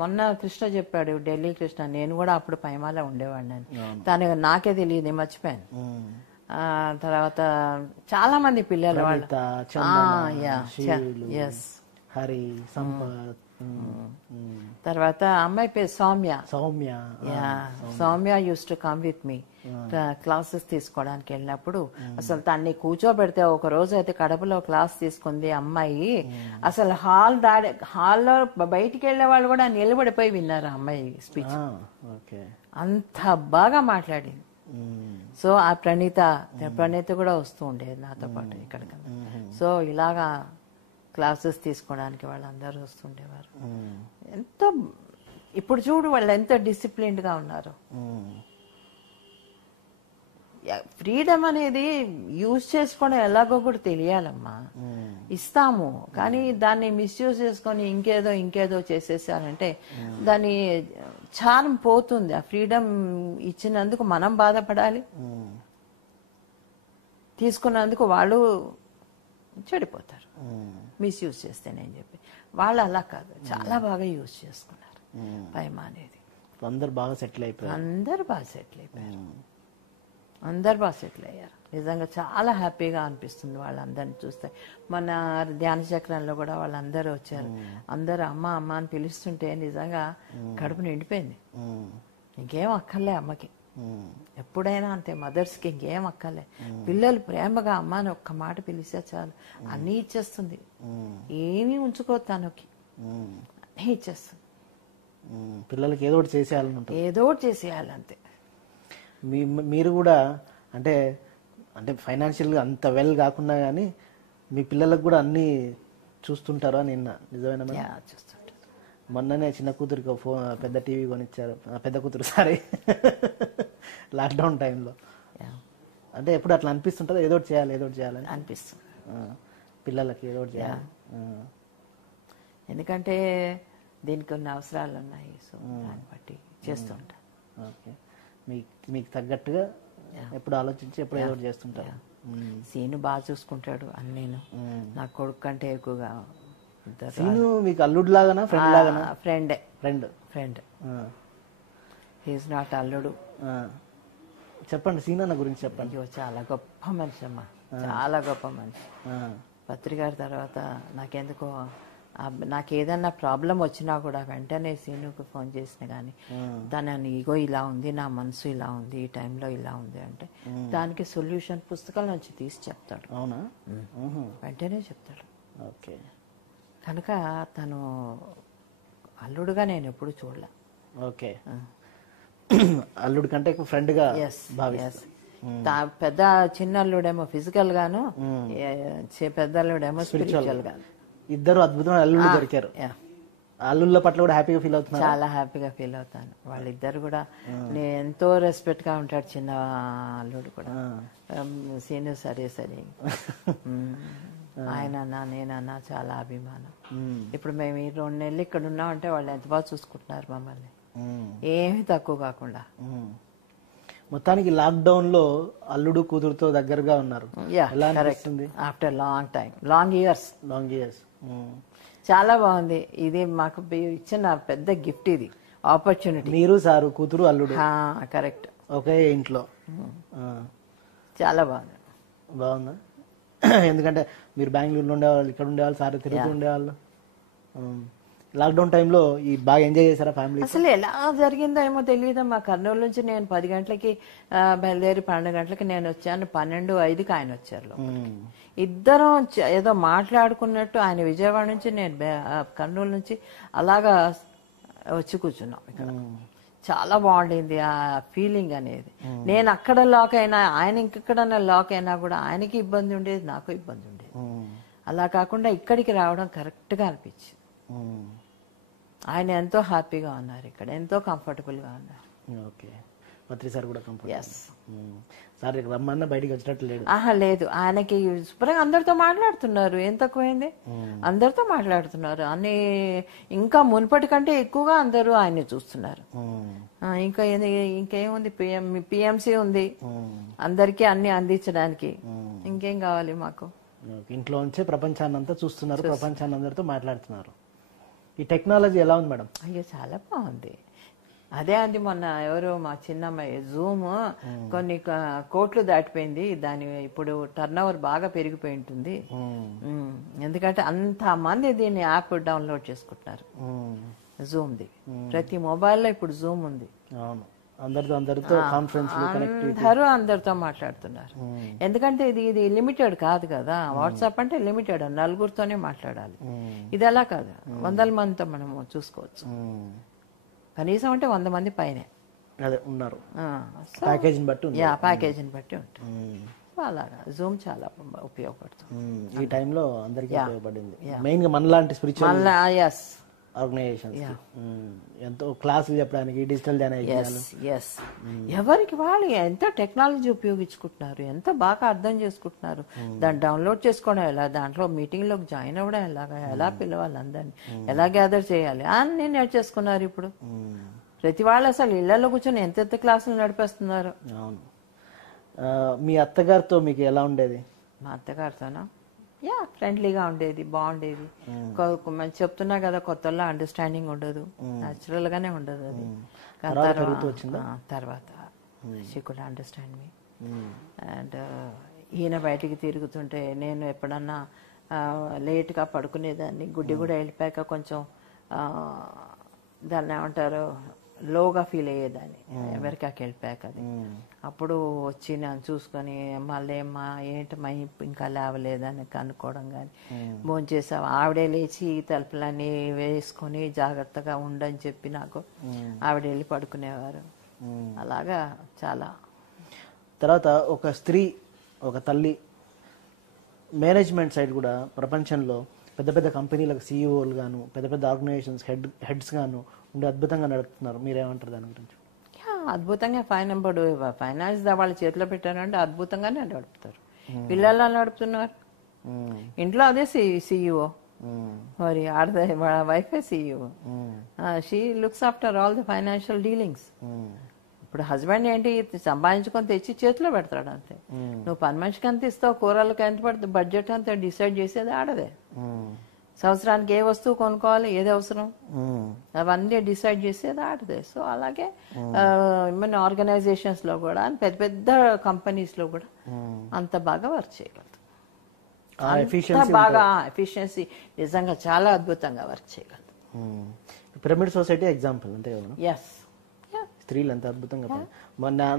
మొన్న కృష్ణ చెప్పాడు, ఢిల్లీ కృష్ణ, నేను కూడా అప్పుడు పైమాలో ఉండేవాడిని అని. తను నాకే తెలియదు, మర్చిపోయాను. తర్వాత చాలా మంది పిల్లలు వాళ్ళు, హరి, సంపత్, తర్వాత అమ్మాయి పేరు Soumya. Soumya use to come with me classes తీసుకోవడానికి వెళ్ళినప్పుడు. అసలు తన్ని కూర్చోబెడితే, ఒక రోజు అయితే కడపలో క్లాస్ తీసుకుంది అమ్మాయి, అసలు హాల్లో బయటికి వెళ్లే వాళ్ళు కూడా నిలబడిపోయి విన్నారు ఆ అమ్మాయి స్పీచ్. అంత బాగా మాట్లాడింది. సో ఆ ప్రణీత కూడా వస్తూ ఉండేది నాతో పాటు ఇక్కడికి. సో ఇలాగా క్లాసెస్ తీసుకోవడానికి వాళ్ళందరూ వస్తుండేవారు. ఎంతో ఇప్పుడు చూడు వాళ్ళు ఎంత డిసిప్లిన్డ్ గా ఉన్నారు. ఫ్రీడమ్ అనేది యూజ్ చేసుకోవడం ఎలాగో కూడా తెలియాలమ్మా. ఇస్తాము కానీ దాన్ని మిస్యూజ్ చేసుకొని ఇంకేదో చేసేసారంటే దాని చార్మ్ పోతుంది. ఆ ఫ్రీడమ్ ఇచ్చినందుకు మనం బాధపడాలి, తీసుకున్నందుకు వాళ్ళు చెడిపోతారు మిస్యూజ్ చేస్తే. నేను చెప్పి వాళ్ళు అలా కాదు, చాలా బాగా యూజ్ చేసుకున్నారు పైమా అనేది. అందరు బాగా సెటిల్ అయిపోయారు. అందరు బాగా సెటిల్ అయ్యారు. నిజంగా చాలా హ్యాపీగా అనిపిస్తుంది వాళ్ళందరిని చూస్తే. మన ధ్యాన చక్రంలో కూడా వాళ్ళందరూ వచ్చారు. అందరూ అమ్మ అమ్మ అని పిలుస్తుంటే నిజంగా కడుపు నిండిపోయింది. ఇంకేం అక్కర్లే అమ్మకి, ఎప్పుడైనా అంతే మదర్స్కి ఇంకేం అక్కర్లే. పిల్లలు ప్రేమగా అమ్మ అని ఒక్క మాట పిలిస్తే చాలు, అన్నీ ఇచ్చేస్తుంది. ఏమీ ఉంచుకో తనకి, అన్నీ ఇచ్చేస్తుంది. పిల్లలకి ఏదో ఒకటి చేసేయాలంతే. మీరు కూడా అంటే ఫైనాన్షియల్గా అంత వెల్ కాకుండా కానీ మీ పిల్లలకు కూడా అన్నీ చూస్తుంటారా? నిజమేనా? చూస్తుంటారు. మొన్ననే చిన్న కూతురికి పెద్ద టీవీ కొనిచ్చారు. పెద్ద కూతురు సారీ లాక్డౌన్ టైంలో. అంటే ఎప్పుడు అట్లా అనిపిస్తుంటుంది, ఏదో ఒకటి చేయాలని అనిపిస్తుంది పిల్లలకి, ఏదో ఒకటి చేయాలి. ఎందుకంటే దీనికి కొన్ని అవసరాలు ఉన్నాయి. సో దాన్ని బట్టి చేస్తూ ఉంటాను. ఓకే. మీకు తగ్గట్టుగా ఎప్పుడు ఆలోచించి ఎప్పుడు ఏదో ఒకటి చేస్తుంటారు. సీను బాగా చూసుకుంటాడు నేను నా కొడుకు కంటే ఎక్కువగా. సీను మీకు అల్లుడు లాగానా ఫ్రెండ్ లాగానా? ఫ్రెండే. ఫ్రెండ్. హీఈస్ నాట్ అల్లుడు. చెప్పండి సీను అన్న గురించి చెప్పండి. అయ్యో చాలా గొప్ప మనిషి అమ్మా, చాలా గొప్ప మనిషి. పత్రికారి తర్వాత నాకెందుకో నాకు ఏదన్నా ప్రాబ్లం వచ్చినా కూడా వెంటనే సీనుకు ఫోన్ చేసిన కానీ తన ఈగో ఇలా ఉంది, నా మనసు ఇలా ఉంది, ఈ టైంలో ఇలా ఉంది అంటే దానికి సొల్యూషన్ పుస్తకాల నుంచి తీసి చెప్తాడు. అవునా? వెంటనే చెప్తాడు. ఓకే. కనుక తను అల్లుడుగా నేను ఎప్పుడు చూడలే. ఓకే. అల్లుడు కంటే ఫ్రెండ్ గా భావిస్తాను. పెద్ద చిన్న అల్లుడేమో ఫిజికల్ గాను, పెద్ద అల్లుడేమో స్పిరిచువల్ గా. ఇద్దరు అద్భుతమైన అల్లుళ్ళు దొరికారు. అల్లుళ్ళ పట్ల కూడా హ్యాపీగా ఫీల్ అవుతున్నా? చాలా హ్యాపీగా ఫీల్ అవుతాను. వాళ్ళిద్దరు కూడా నేను ఎంతో రెస్పెక్ట్ గా ఉంటాడు. చిన్న అల్లుడు కూడా సీను సరే ఆయనన్నా నేనన్నా చాలా అభిమానం. ఇప్పుడు మేము ఈ 2 నెలలు ఇక్కడ ఉన్నామంటే వాళ్ళు ఎంత బాగా చూసుకుంటున్నారు మమ్మల్ని, ఏమీ తక్కువ కాకుండా. మొత్తానికి లాక్డౌన్ లో అల్లుడు కూతురుతో దగ్గరగా ఉన్నారు. After long time, long years చాలా బాగుంది. ఇది మాకు ఇచ్చిన పెద్ద గిఫ్ట్, ఇది ఆపర్చునిటీ. మీరు సారు కూతురు అల్లుడు కరెక్ట్ ఒకే ఇంట్లో. చాలా బాగుందా? ఎందుకంటే మీరు బెంగళూరులో ఉండేవాళ్ళు, ఇక్కడ ఉండేవాళ్ళు, సార్ తిరుగుతూ ఉండేవాళ్ళు. లాక్డౌన్ టైంలో ఈ బాగా ఎంజాయ్ చేశారా ఫ్యామిలీ? అసలు ఎలా జరిగిందో ఏమో తెలియదు. మా కర్నూలు నుంచి నేను 10 గంటలకి బయలుదేరి 12 గంటలకి నేను వచ్చాను. 12:05కి ఆయన వచ్చారు. ఇద్దరం ఏదో మాట్లాడుకున్నట్టు ఆయన విజయవాడ నుంచి, నేను కర్నూలు నుంచి అలాగా వచ్చి కూర్చున్నాం ఇక్కడ. చాలా బాగుండింది ఆ ఫీలింగ్ అనేది. నేను అక్కడ లాక్ అయినా, ఆయన ఇంకెక్కడన్నా లాక్ అయినా కూడా ఆయనకి ఇబ్బంది ఉండేది, నాకు ఇబ్బంది ఉండేది. అలా కాకుండా ఇక్కడికి రావడం కరెక్ట్గా అనిపించింది. ఆయన ఎంతో హ్యాపీగా ఉన్నారు, ఇక్కడ ఎంతో కంఫర్టబుల్గా ఉన్నారు. ఓకే. మంత్రి సార్ కూడా కంఫర్ట్. సార్ రమ్మన్నా బయటికి వచ్చినట్లు లేదు. లేదు, ఆయనకి శుభ్రంగా అందరితో మాట్లాడుతున్నారు. ఏం తక్కువైంది, అందరితో మాట్లాడుతున్నారు. అన్ని ఇంకా మునుపటి కంటే ఎక్కువగా అందరూ ఆయన్ని చూస్తున్నారు. ఇంకేముంది, పిఎంసి ఉంది అందరికీ అన్ని అందించడానికి. ఇంకేం కావాలి మాకు? ఇంట్లో నుంచే ప్రపంచాన్ని అంతా చూస్తున్నారు, ప్రపంచాన్ని అందరితో మాట్లాడుతున్నారు. ఈ టెక్నాలజీ ఎలా ఉంది మేడం? అయ్యో చాలా బాగుంది. అదే అండి, మొన్న ఎవరో మా చిన్నమ్మాయి జూమ్ కొన్ని కోట్లు దాటిపోయింది. దాని ఇప్పుడు టర్న్ ఓవర్ బాగా పెరిగిపోయి ఉంటుంది. ఎందుకంటే అంత మంది దీన్ని యాప్ డౌన్లోడ్ చేసుకుంటున్నారు, జూమ్ది. ప్రతి మొబైల్లో ఇప్పుడు జూమ్ ఉంది. అందరితో మాట్లాడుతున్నారు. ఎందుకంటే ఇది లిమిటెడ్ కాదు కదా. వాట్సాప్ అంటే లిమిటెడ్, నలుగురితోనే మాట్లాడాలి. ఇది అలా కాదు, 100 మందితో మనము చూసుకోవచ్చు. కనీసం అంటే 100 మంది పైనే ఉన్నారు. ప్యాకేజీని బట్టి ఉంటుంది. అలాగా జూమ్ చాలా ఉపయోగపడుతుంది ఈ టైంలో అందరికీ ఉపయోగపడింది. మెయిన్ గా మనలాంటి స్పిరిచువల్ ఆర్గనైజేషన్స్ ఎంతో క్లాసులు చెప్పడానికి డిజిటల్ ఎవరికి వాళ్ళు ఎంతో టెక్నాలజీ ఉపయోగించుకుంటున్నారు, ఎంత బాగా అర్థం చేసుకుంటున్నారు. దాన్ని డౌన్లోడ్ చేసుకోవడం ఎలా, దాంట్లో మీటింగ్ లోకి జాయిన్ అవ్వడం ఎలాగా, ఎలా పిలవాలి అందరినీ, ఎలా గ్యాదర్ చేయాలి అన్ని నేర్చేసుకున్నారు. ఇప్పుడు ప్రతి వాళ్ళు అసలు ఇళ్లలో కూర్చొని ఎంత క్లాసులు నడిపేస్తున్నారు. అవును. మీ అత్తగారితో మీకు ఎలా ఉండేది? మా అత్తగారితోనా ఫ్రెండ్లీగా ఉండేది, బాగుండేది. చెప్తున్నా కదా, కొత్తలో అండర్స్టాండింగ్ ఉండదు, న్యాచురల్ గానే ఉండదు. అది తర్వాత she could understand me. And ఈయన బయటికి తిరుగుతుంటే నేను ఎప్పుడన్నా లేట్గా పడుకునేదాన్ని. గుడ్డి కూడా వెళ్ళిపోయాక కొంచెం దాన్ని ఏమంటారు, లోగా ఫీల్ అయ్యేదాన్ని అమెరికాకి వెళ్ళిపోయాక. అది అప్పుడు వచ్చి నేను చూసుకొని మళ్ళీ ఏంటమ్మా ఇంకా లేవలేదని కనుక్కోవడం కానీ, భోంచేసావు, ఆవిడే లేచి తలుపులన్నీ వేసుకొని జాగ్రత్తగా ఉండని చెప్పి నాకు ఆవిడ వెళ్ళి పడుకునేవారు. అలాగా చాలా. తర్వాత ఒక స్త్రీ, ఒక తల్లి మేనేజ్మెంట్ సైడ్ కూడా ప్రపంచంలో పెద్ద పెద్ద కంపెనీలకు సీఈఓలు గాను, పెద్ద పెద్ద ఆర్గనైజేషన్స్ హెడ్స్ గాను ఉండి అద్భుతంగా నడుపుతున్నారు. మీరేమంటారు దాని గురించి? అద్భుతంగా ఫైనాన్స్ వాళ్ళ చేతిలో పెట్టారంటే అద్భుతంగానే నడుపుతారు. పిల్లల్లో నడుపుతున్నారు. ఇంట్లో అదే సీఈఓ, మరి వైఫే CEO. She looks after all the financial dealings. ఇప్పుడు హస్బెండ్ ఏంటి సంపాదించుకొని తెచ్చి చేతిలో పెడతాడు అంతే. నువ్వు పని మనిషికి ఎంత ఇస్తావు, కూరలకు ఎంత పడుతుంది, బడ్జెట్ అంతా డిసైడ్ చేసేది ఆడదే. సంవత్సరానికి ఏ వస్తువు కొనుక్కోవాలి, ఏది అవసరం, అవన్నీ డిసైడ్ చేసేది ఆడదే. సో అలాగే మన ఆర్గనైజేషన్స్ లో కూడా పెద్ద పెద్ద కంపెనీస్ లో కూడా అంత బాగా వర్క్ చేయగలదు, బాగా ఎఫిషియన్సీ నిజంగా చాలా అద్భుతంగా వర్క్ చేయగలదు. పిరమిడ్ సొసైటీ ఎగ్జాంపుల్ అంతే కదా. ఎస్, స్త్రీలు ఎంత అద్భుతంగా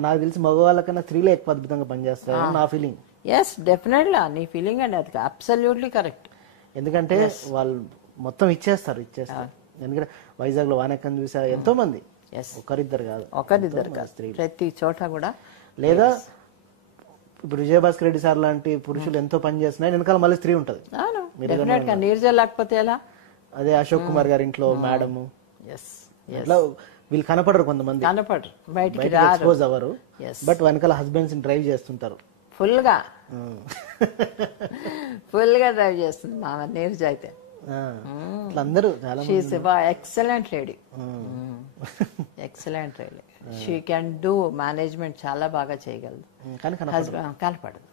నాకు తెలిసి మగవాళ్ళకన్నా స్త్రీలే ఎక్కువ అద్భుతంగా పనిచేస్తారు నా ఫీలింగ్. ఎస్, డెఫినెట్లీ నీ ఫీలింగ్ అండి, అది అబ్సల్యూట్లీ కరెక్ట్. ఎందుకంటే వాళ్ళు మొత్తం ఇచ్చేస్తారు. ఎందుకంటే వైజాగ్ లో వానెక్కని చూసా ఎంతో మంది, ఒకరిద్దరు కాదు, స్త్రీ ప్రతి చోట కూడా. లేదా ఇప్పుడు విజయభాస్కర్ రెడ్డి సార్ లాంటి పురుషులు ఎంతో పని చేస్తున్నాయి, వెనకాల మళ్ళీ స్త్రీ ఉంటది. నీరు లేకపోతే ఎలా? అదే అశోక్ కుమార్ గారి ఇంట్లో మేడము, ఇట్లా వీళ్ళు కనపడరు, కొంతమంది కనపడరు, బయటికి ఎక్స్పోజ్ అవ్వరు, బట్ వెనకాల హస్బెండ్స్ డ్రైవ్ చేస్తుంటారు ఫుల్ గా డ్రైవ్ చేస్తుంది మా నీరజ అయితే. అందరూ excellent lady, excellent lady. She can do management, చాలా బాగా చేయగలదు. కనపడదు,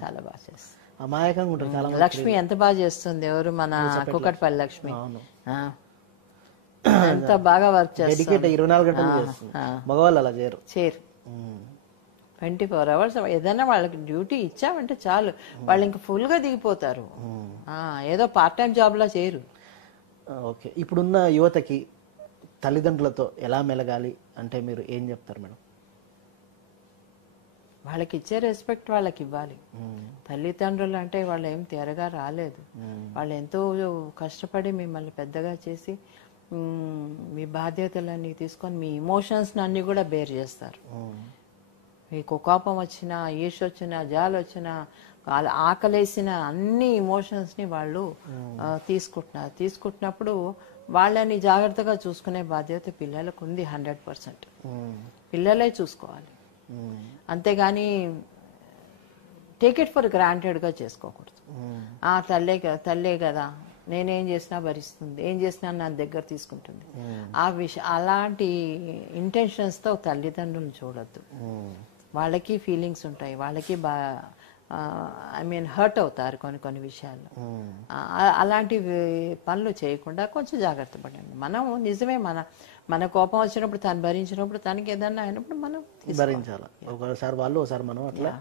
చాలా బాగా చేస్తుంది, అమాయకంగా ఉంటుంది చాలా. లక్ష్మి ఎంత బాగా చేస్తుంది, ఎవరు మన కుకట్పల్లి లక్ష్మి, ఎంత బాగా వర్క్ చేస్తుంది. 24 గంటలు చేస్తుంది, మగవాళ్ళు అలా చేయరు. 24 hours ఏదైనా వాళ్ళకి డ్యూటీ ఇచ్చామంటే చాలు, వాళ్ళు ఇంకా ఫుల్ గా దిగిపోతారు, ఏదో పార్ట్ టైం జాబ్ లా చేయరు. ఓకే, ఇప్పుడున్న యువతకి తల్లిదండ్రులతో ఎలా మెలగాలి అంటే మీరు ఏం చెప్తారు మేడం? వాళ్ళకి ఇచ్చే రెస్పెక్ట్ వాళ్ళకి ఇవ్వాలి. తల్లిదండ్రులు అంటే వాళ్ళు ఏం త్వరగా రాలేదు, వాళ్ళు ఎంతో కష్టపడి మిమ్మల్ని పెద్దగా చేసి మీ బాధ్యతలన్నీ తీసుకొని మీ ఇమోషన్స్ అన్ని కూడా బేర్ చేస్తారు. మీకు కోపం వచ్చినా, ఈర్ష వచ్చినా, జాలి వచ్చినా, ఆకలేసిన అన్ని ఇమోషన్స్ ని వాళ్ళు తీసుకుంటున్నప్పుడు వాళ్ళని జాగ్రత్తగా చూసుకునే బాధ్యత పిల్లలకు ఉంది 100%. పిల్లలే చూసుకోవాలి, అంతేగాని టేక్ ఇట్ ఫర్ గ్రాంటెడ్ గా చేసుకోకూడదు. తల్లే కదా, నేనేం చేసినా భరిస్తుంది, ఏం చేసినా నా దగ్గర తీసుకుంటుంది, అలాంటి ఇంటెన్షన్స్ తో తల్లిదండ్రులను చూడొద్దు. వాళ్ళకి ఫీలింగ్స్ ఉంటాయి, వాళ్ళకి హర్ట్ అవుతారు కొన్ని విషయాల్లో. అలాంటి పనులు చేయకుండా కొంచెం జాగ్రత్త పడండి. మనం నిజమే, మన కోపం వచ్చినప్పుడు తను భరించినప్పుడు, తనకి ఏదన్నా అయినప్పుడు మనం భరించాలి. ఒకసారి వాళ్ళు, ఒకసారి మనం అట్లా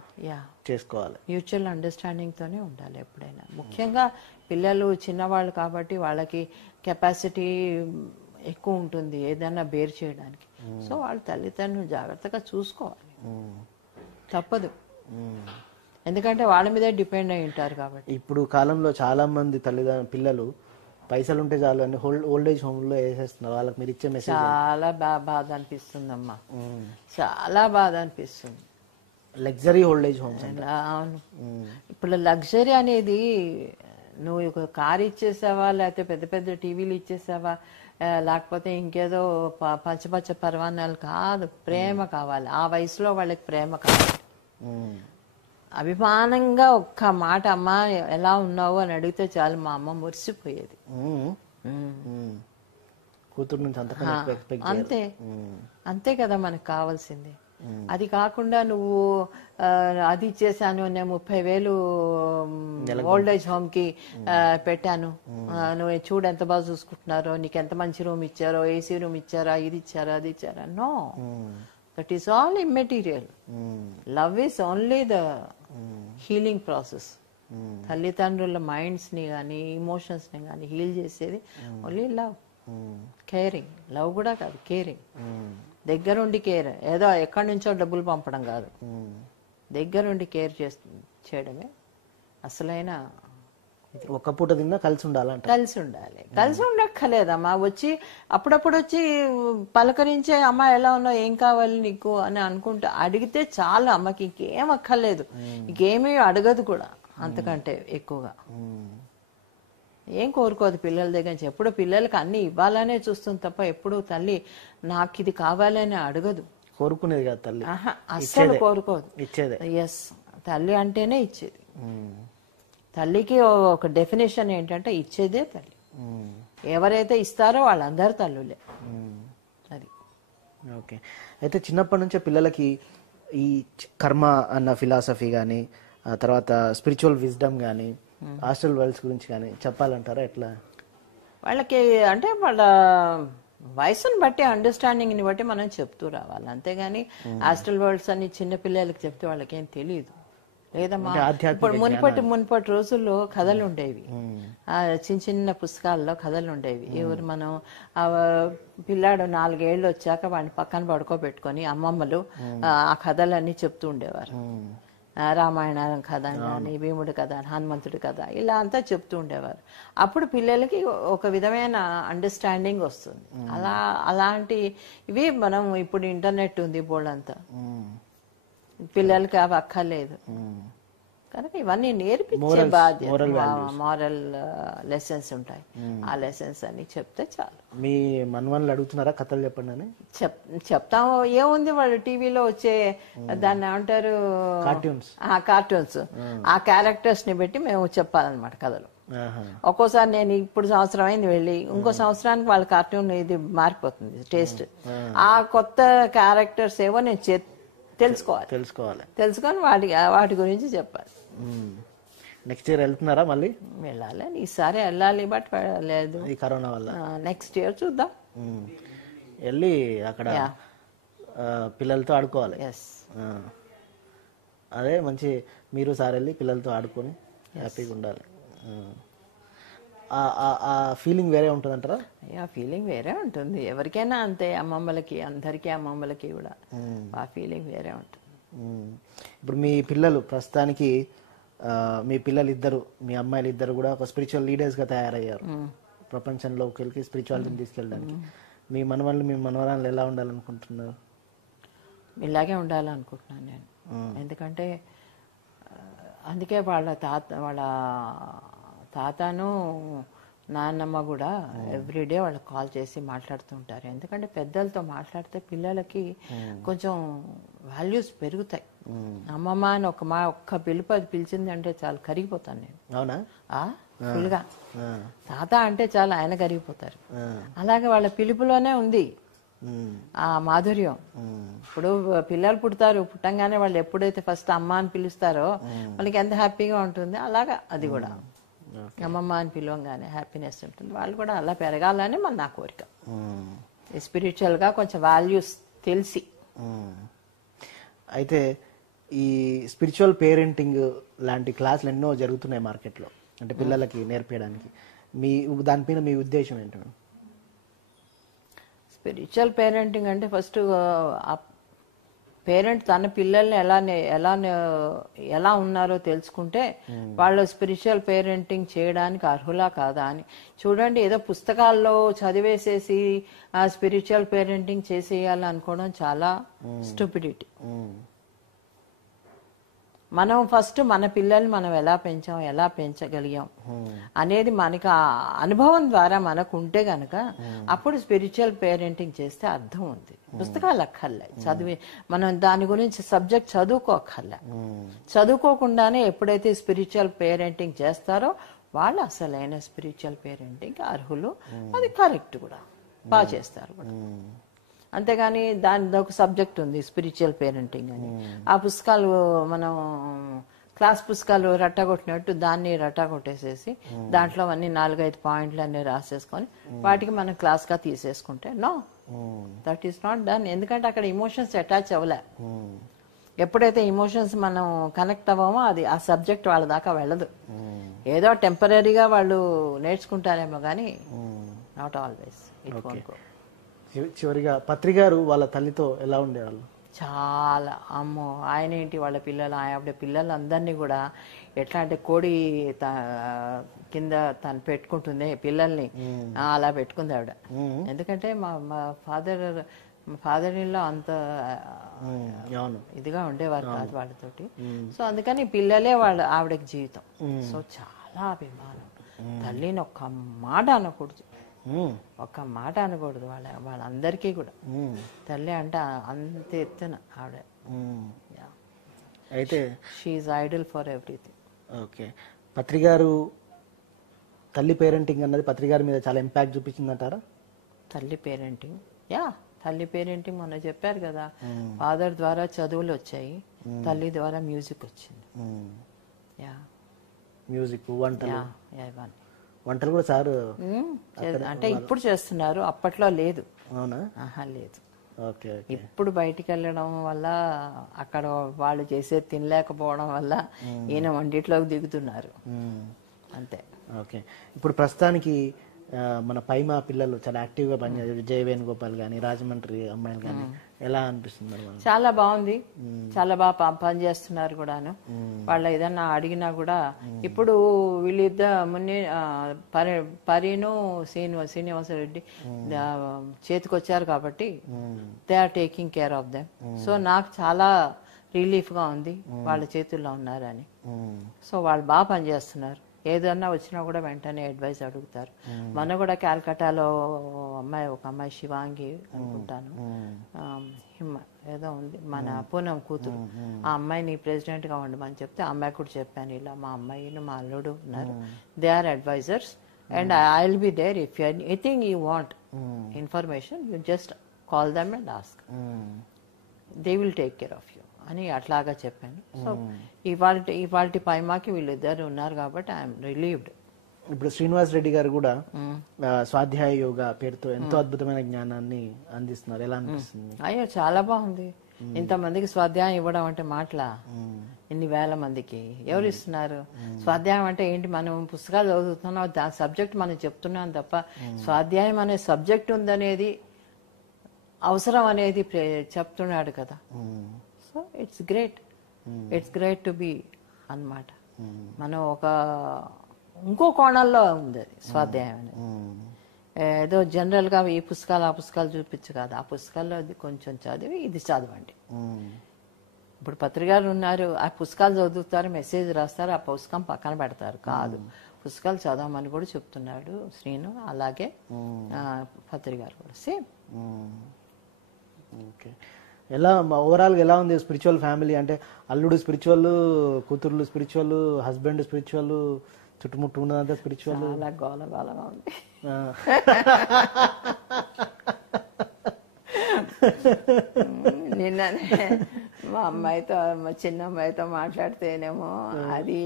చేసుకోవాలి. మ్యూచువల్ అండర్స్టాండింగ్ తోనే ఉండాలి ఎప్పుడైనా. ముఖ్యంగా పిల్లలు చిన్నవాళ్ళు కాబట్టి వాళ్ళకి కెపాసిటీ ఎక్కువ ఉంటుంది ఏదైనా బేర్ చేయడానికి. సో వాళ్ళు తల్లిదండ్రులు జాగ్రత్తగా చూసుకోవాలి, తప్పదు, ఎందుకంటే వాళ్ళ మీదే డిపెండ్ అయి ఉంటారు కాబట్టి. ఇప్పుడు కాలంలో చాలా మంది పిల్లలు పైసలు ఉంటే చాలు అని ఓల్డ్ ఏజ్ హోమ్ లో వేసేస్తున్నారు. వాళ్ళకి మీరు ఇచ్చే మెసేజ్? చాలా బాధ అనిపిస్తుంది అమ్మా, చాలా బాధ అనిపిస్తుంది. Luxury old age homes. అవును, ఇప్పుడు లగ్జరీ అనేది నువ్వు ఒక కారు ఇచ్చేసావా, లేకపోతే పెద్ద పెద్ద టీవీలు ఇచ్చేసావా, లేకపోతే ఇంకేదో పచ్చ పర్వాణాలు కాదు. ప్రేమ కావాలి, ఆ వయసులో వాళ్ళకి ప్రేమ కావాలి. అభిమానంగా ఒక్క మాట, అమ్మ ఎలా ఉన్నావు అని అడిగితే చాలు, మా అమ్మ మురిసిపోయేది. కూతురు నుంచి అంతే, అంతే కదా మనకు కావాల్సింది. అది కాకుండా నువ్వు అది ఇచ్చేసాను, నేను 30,000 ఓల్డ్ ఏజ్ హోమ్ కి పెట్టాను, నువ్వు చూడు ఎంత బాగా చూసుకుంటున్నారో, నీకు ఎంత మంచి రూమ్ ఇచ్చారో, ఏసీ రూమ్ ఇచ్చారా, ఇది ఇచ్చారా, అది ఇచ్చారా. No, that is all immaterial. Love is only the healing process. తల్లిదండ్రుల మైండ్స్ ని కానీ ఇమోషన్స్ ని కానీ హీల్ చేసేది ఓన్లీ లవ్, కేరింగ్. లవ్ కూడా కాదు, కేరింగ్. దగ్గరుండి కేర్, ఏదో ఎక్కడి నుంచో డబ్బులు పంపడం కాదు, దగ్గరుండి కేర్ చేయడమే అసలైన. ఒక్క పూట తిన్నా కలిసి ఉండాలంట. కలిసి ఉండాలి, కలిసి ఉండక్కర్లేదమ్మా. వచ్చి అప్పుడప్పుడు వచ్చి పలకరించే, అమ్మ ఎలా ఉన్నావు, ఏం కావాలి నీకు అని అనుకుంటా అడిగితే చాలా. అమ్మకి ఇంకేం అక్కర్లేదు, ఇంకేమీ అడగదు కూడా అంతకంటే ఎక్కువగా. ఏం కోరుకోదు పిల్లల దగ్గర నుంచి. ఎప్పుడు పిల్లలకి అన్ని ఇవ్వాలనే చూస్తుంది తప్ప ఎప్పుడు తల్లి నాకు ఇది కావాలని అడగదు. కోరుకునేది కాదు తల్లి, అస్సలు కోరుకోదు, ఇచ్చేదే. ఎస్, తల్లి అంటేనే ఇచ్చేది. తల్లికి ఒక డెఫినేషన్ ఏంటంటే ఇచ్చేదే తల్లి. ఎవరైతే ఇస్తారో వాళ్ళందరూ తల్లులే. అది ఓకే. అయితే చిన్నప్పటి నుంచే పిల్లలకి ఈ కర్మ అన్న ఫిలాసఫీ కానీ తర్వాత స్పిరిచువల్ విజ్డమ్ కానీ హాస్టల్ వరల్డ్స్ గురించి కానీ చెప్పాలంటారా ఎట్లా? వాళ్ళకి అంటే వాళ్ళ వయసుని బట్టి అండర్స్టాండింగ్ని బట్టి మనం చెప్తూ రావాలి, అంతేగాని హాస్టల్ వర్డ్స్ అని చిన్న పిల్లలకి చెప్తే వాళ్ళకేం తెలియదు. లేదమ్మా ఇప్పుడు మునుపటి రోజుల్లో కథలు ఉండేవి, చిన్న చిన్న పుస్తకాల్లో కథలు ఉండేవి. ఎవరు మనం ఆ పిల్లాడు 4 ఏళ్ళు వచ్చాక వాడిని పక్కన పడుకోబెట్టుకొని అమ్మమ్మలు ఆ కథలన్నీ చెప్తూ ఉండేవారు. రామాయణం కథ కానీ, భీముడి కథ, హనుమంతుడి కథ, ఇలా అంతా చెప్తూ ఉండేవారు. అప్పుడు పిల్లలకి ఒక విధమైన అండర్స్టాండింగ్ వస్తుంది. అలాంటి ఇవి మనం ఇప్పుడు ఇంటర్నెట్ ఉంది బోళ్ళంతా, పిల్లలకి అవి అక్కర్లేదు కనుక ఇవన్నీ నేర్పించే బాధ్యత. మారల్ లెసన్స్ ఉంటాయి, ఆ లెసన్స్ అన్ని చెప్తే చాలు. మీ మనవాళ్ళు అడుగుతున్నారా కథలు చెప్పండి అని? చెప్తాము, ఏముంది వాళ్ళు టీవీలో వచ్చే దాన్ని ఏమంటారు కార్టూన్స్, ఆ క్యారెక్టర్స్ ని బట్టి మేము చెప్పాలన్నమాట కథలు. ఒక్కోసారి నేను ఇప్పుడు సంవత్సరం అయింది వెళ్ళి, ఇంకో సంవత్సరానికి వాళ్ళ కార్టూన్ ఇది మారిపోతుంది టేస్ట్. ఆ కొత్త క్యారెక్టర్స్ ఏవో నేను తెలుసుకొని వాటి గురించి చెప్పాలి. నెక్స్ట్ ఇయర్ వెళ్తున్నారా మళ్ళీ? వెళ్ళాలి, ఈసారి వెళ్ళాలి, బట్ లేదు ఈ కరోనా వల్ల. నెక్స్ట్ ఇయర్ చూద్దాం, వెళ్ళి అక్కడ పిల్లలతో ఆడుకోవాలి. అదే మంచి, మీరు సార్ వెళ్ళి పిల్లలతో ఆడుకొని హ్యాపీగా ఉండాలి. ఆ ఫీలింగ్ వేరే ఉంటుంది అంటారా? ఆ ఫీలింగ్ వేరే ఉంటుంది, ఎవరికైనా అంతే, అమ్మమ్మలకి అందరికీ అమ్మమ్మలకి కూడా ఆ ఫీలింగ్ వేరే ఉంటుంది. ఇప్పుడు మీ పిల్లలు ప్రస్తుతానికి మీ పిల్లలు ఇద్దరు, మీ అమ్మాయిలు ఇద్దరు కూడా ఒక స్పిరిచువల్ లీడర్స్గా తయారయ్యారు ప్రపంచంలోకి స్పిరిచువాలిటీని తీసుకెళ్ళడానికి. మీ మనవాళ్ళు మీ మనవరాళ్ళు ఎలా ఉండాలనుకుంటున్నారు? ఇలాగే ఉండాలనుకుంటున్నాను నేను, ఎందుకంటే అందుకే వాళ్ళ తాతను నాన్నమ్మ కూడా ఎవ్రీడే వాళ్ళకి కాల్ చేసి మాట్లాడుతూ ఉంటారు. ఎందుకంటే పెద్దలతో మాట్లాడితే పిల్లలకి కొంచెం వాల్యూస్ పెరుగుతాయి. అమ్మమ్మ అని ఒక్క పిలుపు అది పిలిచింది అంటే చాలా కరిగిపోతాను నేను. అవునా? ఫుల్గా తాత అంటే చాలా ఆయన కరిగిపోతారు. అలాగే వాళ్ళ పిలుపులోనే ఉంది ఆ మాధుర్యం. ఇప్పుడు పిల్లలు పుడతారు, పుట్టంగానే వాళ్ళు ఎప్పుడైతే ఫస్ట్ అమ్మ అని పిలుస్తారో వాళ్ళకి ఎంత హ్యాపీగా ఉంటుంది, అలాగా అది కూడా అమ్మమ్మ అని పిలవంగానే హ్యాపీనెస్ ఉంటుంది. వాళ్ళు కూడా అలా పెరగాలని నా కోరిక. స్పిరిచువల్గా కొంచెం వాల్యూస్ తెలిసి. అయితే ఈ స్పిరిచువల్ పేరెంటింగ్ లాంటి క్లాసులు ఎన్నో జరుగుతున్నాయి మార్కెట్లో, అంటే పిల్లలకి నేర్పించడానికి. దానిపైన మీ ఉద్దేశం ఏంటంటే? స్పిరిచువల్ పేరెంటింగ్ అంటే ఫస్ట్ పేరెంట్ తన పిల్లల్ని ఎలా ఉన్నారో తెలుసుకుంటే వాళ్ళు స్పిరిచువల్ పేరెంటింగ్ చేయడానికి అర్హులా కాదా అని చూడండి. ఏదో పుస్తకాల్లో చదివేసేసి ఆ స్పిరిచువల్ పేరెంటింగ్ చేసేయాలి అనుకోవడం చాలా స్టూపిడిటీ. మనం ఫస్ట్ మన పిల్లల్ని మనం ఎలా పెంచాం, ఎలా పెంచగలిగాం అనేది మనకి ఆ అనుభవం ద్వారా మనకు ఉంటే గనక అప్పుడు స్పిరిచువల్ పేరెంటింగ్ చేస్తే అర్థం ఉంది. పుస్తకాలు అక్కర్లే, మనం దాని గురించి సబ్జెక్ట్ చదువుకోక్కర్లే. చదువుకోకుండానే ఎప్పుడైతే స్పిరిచువల్ పేరెంటింగ్ చేస్తారో వాళ్ళు అసలైన స్పిరిచువల్ పేరెంటింగ్ అర్హులు, అది కరెక్ట్ కూడా, బాగా చేస్తారు కూడా. అంతేగాని దాని ఒక సబ్జెక్ట్ ఉంది స్పిరిచువల్ పేరెంటింగ్ అని, ఆ పుస్తకాలు మనం క్లాస్ పుస్తకాలు రట్టగొట్టినట్టు దాన్ని రట్టగొట్టేసేసి దాంట్లో అన్ని 4-5 పాయింట్లు అన్ని రాసేసుకొని వాటికి మనం క్లాస్గా తీసేసుకుంటే no, that is not done. ఎందుకంటే అక్కడ ఇమోషన్స్ అటాచ్ అవ్వలే. ఎప్పుడైతే ఇమోషన్స్ మనం కనెక్ట్ అవ్వమో అది ఆ సబ్జెక్ట్ వాళ్ళ దాకా వెళ్ళదు. ఏదో టెంపరీగా వాళ్ళు నేర్చుకుంటారేమో కానీ నాట్ ఆల్వేస్. చివరిగా పత్రి గారు వాళ్ళ తల్లితో ఎలా ఉండేవాళ్ళు? చాలా అమ్మో, ఆయన ఏంటి వాళ్ళ పిల్లలు, ఆవిడ పిల్లలందరినీ కూడా ఎట్లా అంటే కోడి కింద తను పెట్టుకుంటుంది పిల్లల్ని, అలా పెట్టుకుంది ఆవిడ. ఎందుకంటే మా ఫాదర్ ఇన్లో అంత ఇదిగా ఉండేవారు కాదు వాళ్ళతోటి. సో అందుకని పిల్లలే ఆవిడకి జీవితం. సో చాలా అభిమానం. తల్లిని ఒక్క మాట అనకూడదు, ఒక్క మాట అనకూడదు వాళ్ళందరికీ కూడా. తల్లి అంటే అంత ఎత్తున ఆవిడ. అయితే she is idol for everything. Okay, Patri garu తల్లి పేరెంటింగ్ అన్నది పత్రి గారి మీద చాలా ఇంపాక్ట్ చూపించిందంటారా? తల్లి పేరెంటింగ్, యా, తల్లి పేరేంటి మొన్న చెప్పారు కదా, ఫాదర్ ద్వారా చదువులు వచ్చాయి, తల్లి ద్వారా మ్యూజిక్ వచ్చింది. యా మ్యూజిక్, వంటలు. యా ఇవన్నీ వంటలు కూడా సార్ అంటే ఇప్పుడు చేస్తున్నారు, అప్పట్లో లేదు. అవునా? ఆహా లేదు. ఓకే. ఇప్పుడు బయటికి వెళ్ళడం వల్ల అక్కడ వాళ్ళు చేసేది తినలేకపోవడం వల్ల ఈయన వంటిట్లోకి దిగుతున్నారు అంతే. ఓకే. ఇప్పుడు ప్రస్తుతానికి మన పైమా పిల్లలు చాలా యాక్టివ్గా పనిచేస్తారు. జయ వేణుగోపాల్ కానీ, రాజమండ్రి అమ్మాయిలు కానీ, ఎలా అనిపిస్తుంది మేడం? చాలా బాగుంది, చాలా బాగా పనిచేస్తున్నారు కూడాను. వాళ్ళ ఏదన్నా అడిగినా కూడా ఇప్పుడు వీళ్ళిద్దరు పరీను శ్రీనివాసరెడ్డి చేతికొచ్చారు కాబట్టి they are taking care of them. So నాకు చాలా రిలీఫ్ గా ఉంది వాళ్ళ చేతుల్లో ఉన్నారని. సో వాళ్ళు బాగా పనిచేస్తున్నారు. ఏదన్నా వచ్చినా కూడా వెంటనే అడ్వైస్ అడుగుతారు. మొన్న కూడా క్యాల్కటాలో ఒక అమ్మాయి శివాంగి అనుకుంటాను, ఏదో ఉంది మన పూనం కూతురు, ఆ అమ్మాయిని ప్రెసిడెంట్ గా ఉండమని చెప్తే ఆ అమ్మాయి కూడా చెప్పాను, ఇలా మా అమ్మాయిని మా అల్లుడు ఉన్నారు, they are advisers and I will be there if anything you want information you just call them and ask, they will take care of you అని అట్లాగా చెప్పాను. సో ఇవాళ పైమాకి వీళ్ళిద్దరు ఉన్నారు కాబట్టి ఐఎమ్ రిలీవ్డ్. ఇప్పుడు శ్రీనివాస్ రెడ్డి గారు కూడా స్వాధ్యాయ యోగా పేరుతో ఎంతో అద్భుతమైన జ్ఞానాన్ని అందిస్తున్నారు. ఎలా అనిపిస్తుంది? అయ్యో చాలా బాగుంది. ఇంతమందికి స్వాధ్యాయం ఇవ్వడం అంటే మాటలా? ఇన్ని వేల మందికి ఎవరు ఇస్తున్నారు? స్వాధ్యాయం అంటే ఏంటి? మనం పుస్తకాలు చదువుతున్నాం, దాని సబ్జెక్ట్ మనం చెప్తున్నాం తప్ప స్వాధ్యాయం అనే సబ్జెక్ట్ ఉందనేది, అవసరం అనేది చెప్తున్నాడు కదా. So it's great to be అన్నమాట. మనం ఇంకో కోణంలో ఉంది అది స్వాధ్యాయం అనేది. ఏదో జనరల్ గా ఈ పుస్తకాలు ఆ పుస్తకాలు చూపించు కాదు, ఆ పుస్తకాల్లో అది కొంచెం చదివి ఇది చదవండి. ఇప్పుడు పత్రికారు ఉన్నారు, ఆ పుస్తకాలు చదువుతారు, మెసేజ్ రాస్తారు, ఆ పుస్తకం పక్కన పెడతారు. కాదు, పుస్తకాలు చదవమని కూడా చెప్తున్నాడు శ్రీను. అలాగే పత్రికారు కూడా సేమ్. ఓకే. ఎలా ఓవరాల్ గా ఎలా ఉంది స్పిరిచువల్ ఫ్యామిలీ? అంటే అల్లుడు స్పిరిచువల్, కూతుర్లు స్పిరిచువల్, హస్బెండ్ స్పిరిచువల్, చుట్టుముట్టు ఉన్నదంతా స్పిరిచువల్. చాలా గోలగా ఉంది. నిన్ననే మా అమ్మాయితో, మా చిన్న అమ్మాయితో మాట్లాడితేనేమో అది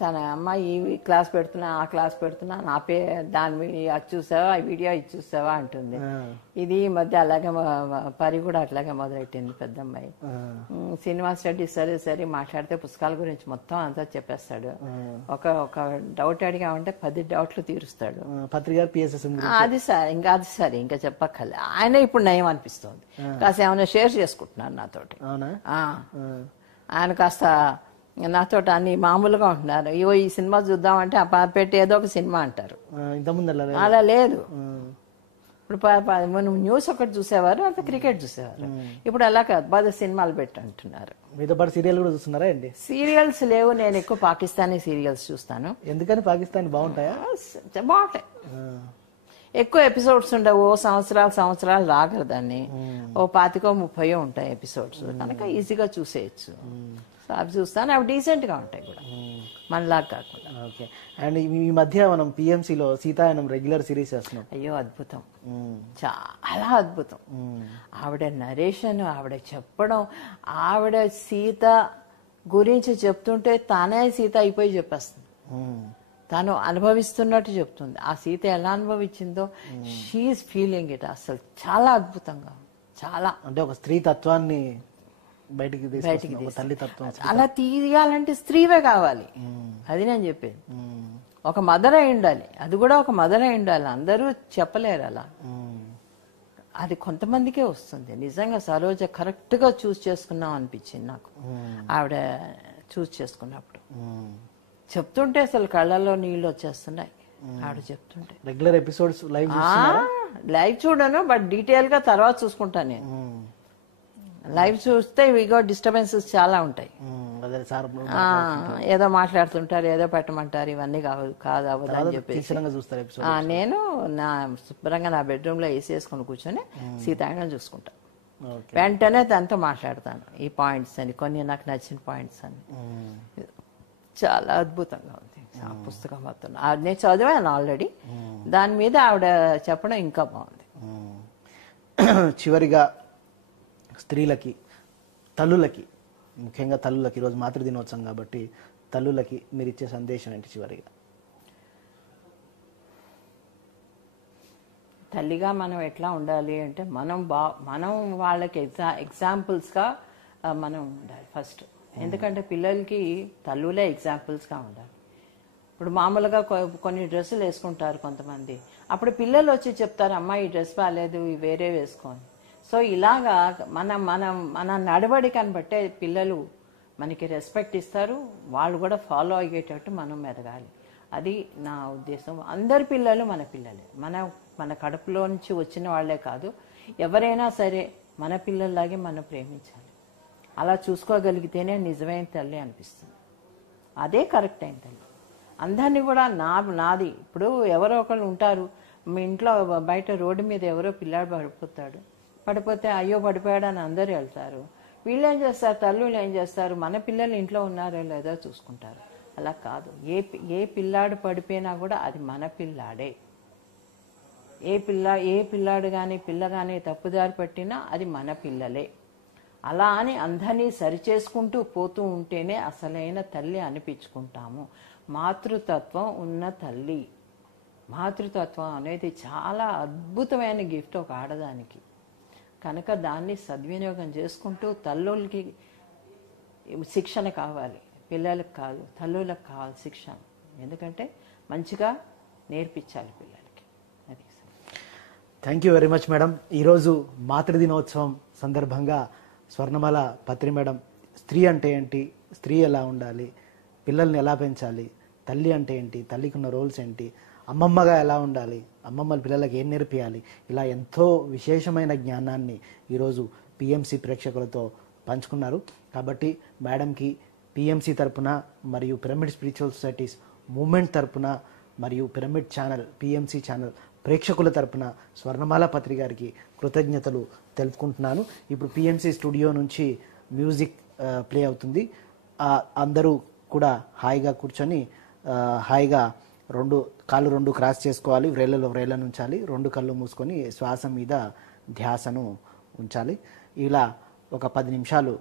తన అమ్మాయి ఈ క్లాస్ పెడుతున్నా, ఆ క్లాస్ పెడుతున్నా, నా దాని అది చూసావా, ఆ వీడియో ఇది చూసావా అంటుంది. ఇది ఈ మధ్య అలాగే పరి కూడా అట్లాగే మొదలెట్టింది పెద్ద అమ్మాయి. శ్రీనివాస్ రెడ్డి సరే మాట్లాడితే పుస్తకాల గురించి మొత్తం అంతా చెప్పేస్తాడు. ఒక డౌట్ అడిగామంటే 10 డౌట్లు తీరుస్తాడు. అది సరే ఇంకా చెప్పక్కర్లే. ఆయన ఇప్పుడు నయం అనిపిస్తుంది, కాస్త ఏమైనా షేర్ చేసుకుంటున్నారు నాతోటి. ఆయన కాస్త నాతో అన్ని మామూలుగా ఉంటున్నారు. ఇవో ఈ సినిమా చూద్దామంటే పెట్టి ఏదో ఒక సినిమా అంటారు. అలా లేదు. ఇప్పుడు న్యూస్ ఒకటి చూసేవారు, అంత క్రికెట్ చూసేవారు. ఇప్పుడు అలా కాదు, బాగా సినిమాలు పెట్టి అంటున్నారు. మీతో పాటు సీరియల్ కూడా చూస్తున్నారా అండి? సీరియల్స్ లేవు, నేను ఎక్కువ పాకిస్తానీ సీరియల్స్ చూస్తాను. ఎందుకని? పాకిస్తానీ బాగుంటాయా? బాగుంటాయి. ఎక్కువ ఎపిసోడ్స్ ఉండవు, సంవత్సరాలు రాగలరు దాన్ని. 25-30 ఉంటాయి ఎపిసోడ్స్, కనుక ఈజీగా చూసేయచ్చు. అవి చూస్తాను, అవి డీసెంట్ గా ఉంటాయి కూడా, మనలాగా కాకుండా. ఓకే. అండ్ ఈ మధ్య మనం పిఎంసిలో సీతాయనం రెగ్యులర్ సిరీస్ చేస్తున్నాం. అయ్యో అద్భుతం, చాలా అద్భుతం. ఆవిడ నరేషన్, ఆవిడ చెప్పడం, ఆవిడ సీత గురించి చెప్తుంటే తానే సీత అయిపోయి చెప్పేస్తుంది. తాను అనుభవిస్తున్నట్టు చెప్తుంది. ఆ సీత ఎలా అనుభవించిందో షీఈస్ ఫీలింగ్ ఇట్. అసలు చాలా అద్భుతంగా, చాలా అంటే ఒక స్త్రీ తత్వాన్ని బయటికి తల్లి తత్వం అలా తీయాలంటే స్త్రీవే కావాలి. అది నేను చెప్పేది. ఒక మదర్ అయి ఉండాలి, అది కూడా ఒక మదర్ అయి ఉండాలి. అందరూ చెప్పలేరు అలా. అది కొంతమందికే వస్తుంది. నిజంగా సరోజ కరెక్ట్ గా చూస్ చేసుకున్నాం అనిపించింది నాకు. ఆవిడ చూస్ చేసుకున్నప్పుడు చెప్తుంటే అసలు కళ్ళల్లో నీళ్లు వచ్చేస్తున్నాయి ఆవిడ చెప్తుంటే. రెగ్యులర్ ఎపిసోడ్స్ లైవ్ చూడను, బట్ డీటెయిల్ గా తర్వాత చూసుకుంటాను నేను. లైవ్ చూస్తే ఇవిగో డిస్టర్బెన్సెస్ చాలా ఉంటాయి. ఏదో మాట్లాడుతుంటారు, ఏదో పెట్టమంటారు, ఇవన్నీ కాదు అని చెప్పేసి నేను శుభ్రంగా నా బెడ్రూమ్ లో వేసేసుకుని కూర్చొని సీతాయనం చూసుకుంటా. వెంటనే తనతో మాట్లాడతాను ఈ పాయింట్స్ అని, కొన్ని నాకు నచ్చిన పాయింట్స్ అని. చాలా అద్భుతంగా ఉంది ఆ పుస్తకం మొత్తం. నేను చదివాను ఆల్రెడీ, దాని మీద ఆవిడ చెప్పడం ఇంకా బాగుంది. చివరిగా స్త్రీలకి, తల్లులకి, ముఖ్యంగా తల్లులకి, ఈరోజు మాతృదినోత్సవం కాబట్టి తల్లులకి మీరు ఇచ్చే సందేశం ఏంటి చివరిగా? తల్లిగా మనం ఎట్లా ఉండాలి అంటే మనం వాళ్ళకి ఎగ్జాంపుల్స్గా మనం ఉండాలి ఫస్ట్. ఎందుకంటే పిల్లలకి తల్లులే ఎగ్జాంపుల్స్గా ఉండాలి. ఇప్పుడు మామూలుగా కొన్ని డ్రెస్సులు వేసుకుంటారు కొంతమంది, అప్పుడు పిల్లలు వచ్చి చెప్తారు, అమ్మ ఈ డ్రెస్ బాగాలేదు, ఈ వేరే వేసుకోని. సో ఇలాగా మన నడవడికని బట్టే పిల్లలు మనకి రెస్పెక్ట్ ఇస్తారు, వాళ్ళు కూడా ఫాలో అయ్యేటట్టు మనం మెదగాలి. అది నా ఉద్దేశం. అందరి పిల్లలు మన పిల్లలే, మన కడుపులో నుంచి వచ్చిన వాళ్లే కాదు, ఎవరైనా సరే మన పిల్లల్లాగే మనం ప్రేమించాలి. అలా చూసుకోగలిగితేనే నిజమైన తల్లి అనిపిస్తుంది. అదే కరెక్ట్ అయిన తల్లి. అందరినీ కూడా నాది. ఇప్పుడు ఎవరో ఒకళ్ళు ఉంటారు, మీ ఇంట్లో బయట రోడ్డు మీద ఎవరో పిల్లాడు పడిపోతే అయ్యో పడిపోయాడు అని అందరూ వెళ్తారు. వీళ్ళు ఏం చేస్తారు, తల్లులు ఏం చేస్తారు, మన పిల్లలు ఇంట్లో ఉన్నారో లేదో చూసుకుంటారు. అలా కాదు, ఏ పిల్లాడు పడిపోయినా కూడా అది మన పిల్లాడే. ఏ పిల్లాడు కానీ పిల్ల కానీ తప్పుదారి పట్టినా అది మన పిల్లలే. అలా అని అందరినీ సరిచేసుకుంటూ పోతూ ఉంటేనే అసలైన తల్లి అనిపించుకుంటాము. మాతృతత్వం ఉన్న తల్లి. మాతృతత్వం అనేది చాలా అద్భుతమైన గిఫ్ట్ ఒక ఆడదానికి. కనుక దాన్ని సద్వినియోగం చేసుకుంటూ తల్లులకి శిక్షణ కావాలి, పిల్లలకు కాదు, తల్లులకు కావాలి శిక్షణ. ఎందుకంటే మంచిగా నేర్పించాలి పిల్లలకి. అది. Thank you very much madam. ఈరోజు మాతృదినోత్సవం సందర్భంగా స్వర్ణమాల పత్రి మేడం స్త్రీ అంటే ఏంటి, స్త్రీ ఎలా ఉండాలి, పిల్లల్ని ఎలా పెంచాలి, తల్లి అంటే ఏంటి, తల్లికి ఉన్న రోల్స్ ఏంటి, అమ్మమ్మగా ఎలా ఉండాలి, అమ్మమ్మల పిల్లలకి ఏం నేర్పియాలి, ఇలా ఎంతో విశేషమైన జ్ఞానాన్ని ఈరోజు పిఎంసి ప్రేక్షకులతో పంచుకున్నారు. కాబట్టి మేడంకి పిఎంసి తరపున మరియు పిరమిడ్ స్పిరిచువల్ సొసైటీస్ మూవ్మెంట్ తరపున మరియు పిరమిడ్ ఛానల్ పిఎంసి ఛానల్ ప్రేక్షకుల తరపున స్వర్ణమాల పత్రి గారికి కృతజ్ఞతలు తెలుపుకుంటున్నాను. ఇప్పుడు పిఎంసి స్టూడియో నుంచి మ్యూజిక్ ప్లే అవుతుంది. అందరూ కూడా హాయిగా కూర్చొని హాయిగా కాళ్ళు రెండు క్రాస్ చేసుకోవాలి, వ్రేళ్ళను ఉంచాలి, రెండు కళ్ళు మూసుకొని శ్వాస మీద ధ్యాసను ఉంచాలి. ఇలా ఒక 10 నిమిషాలు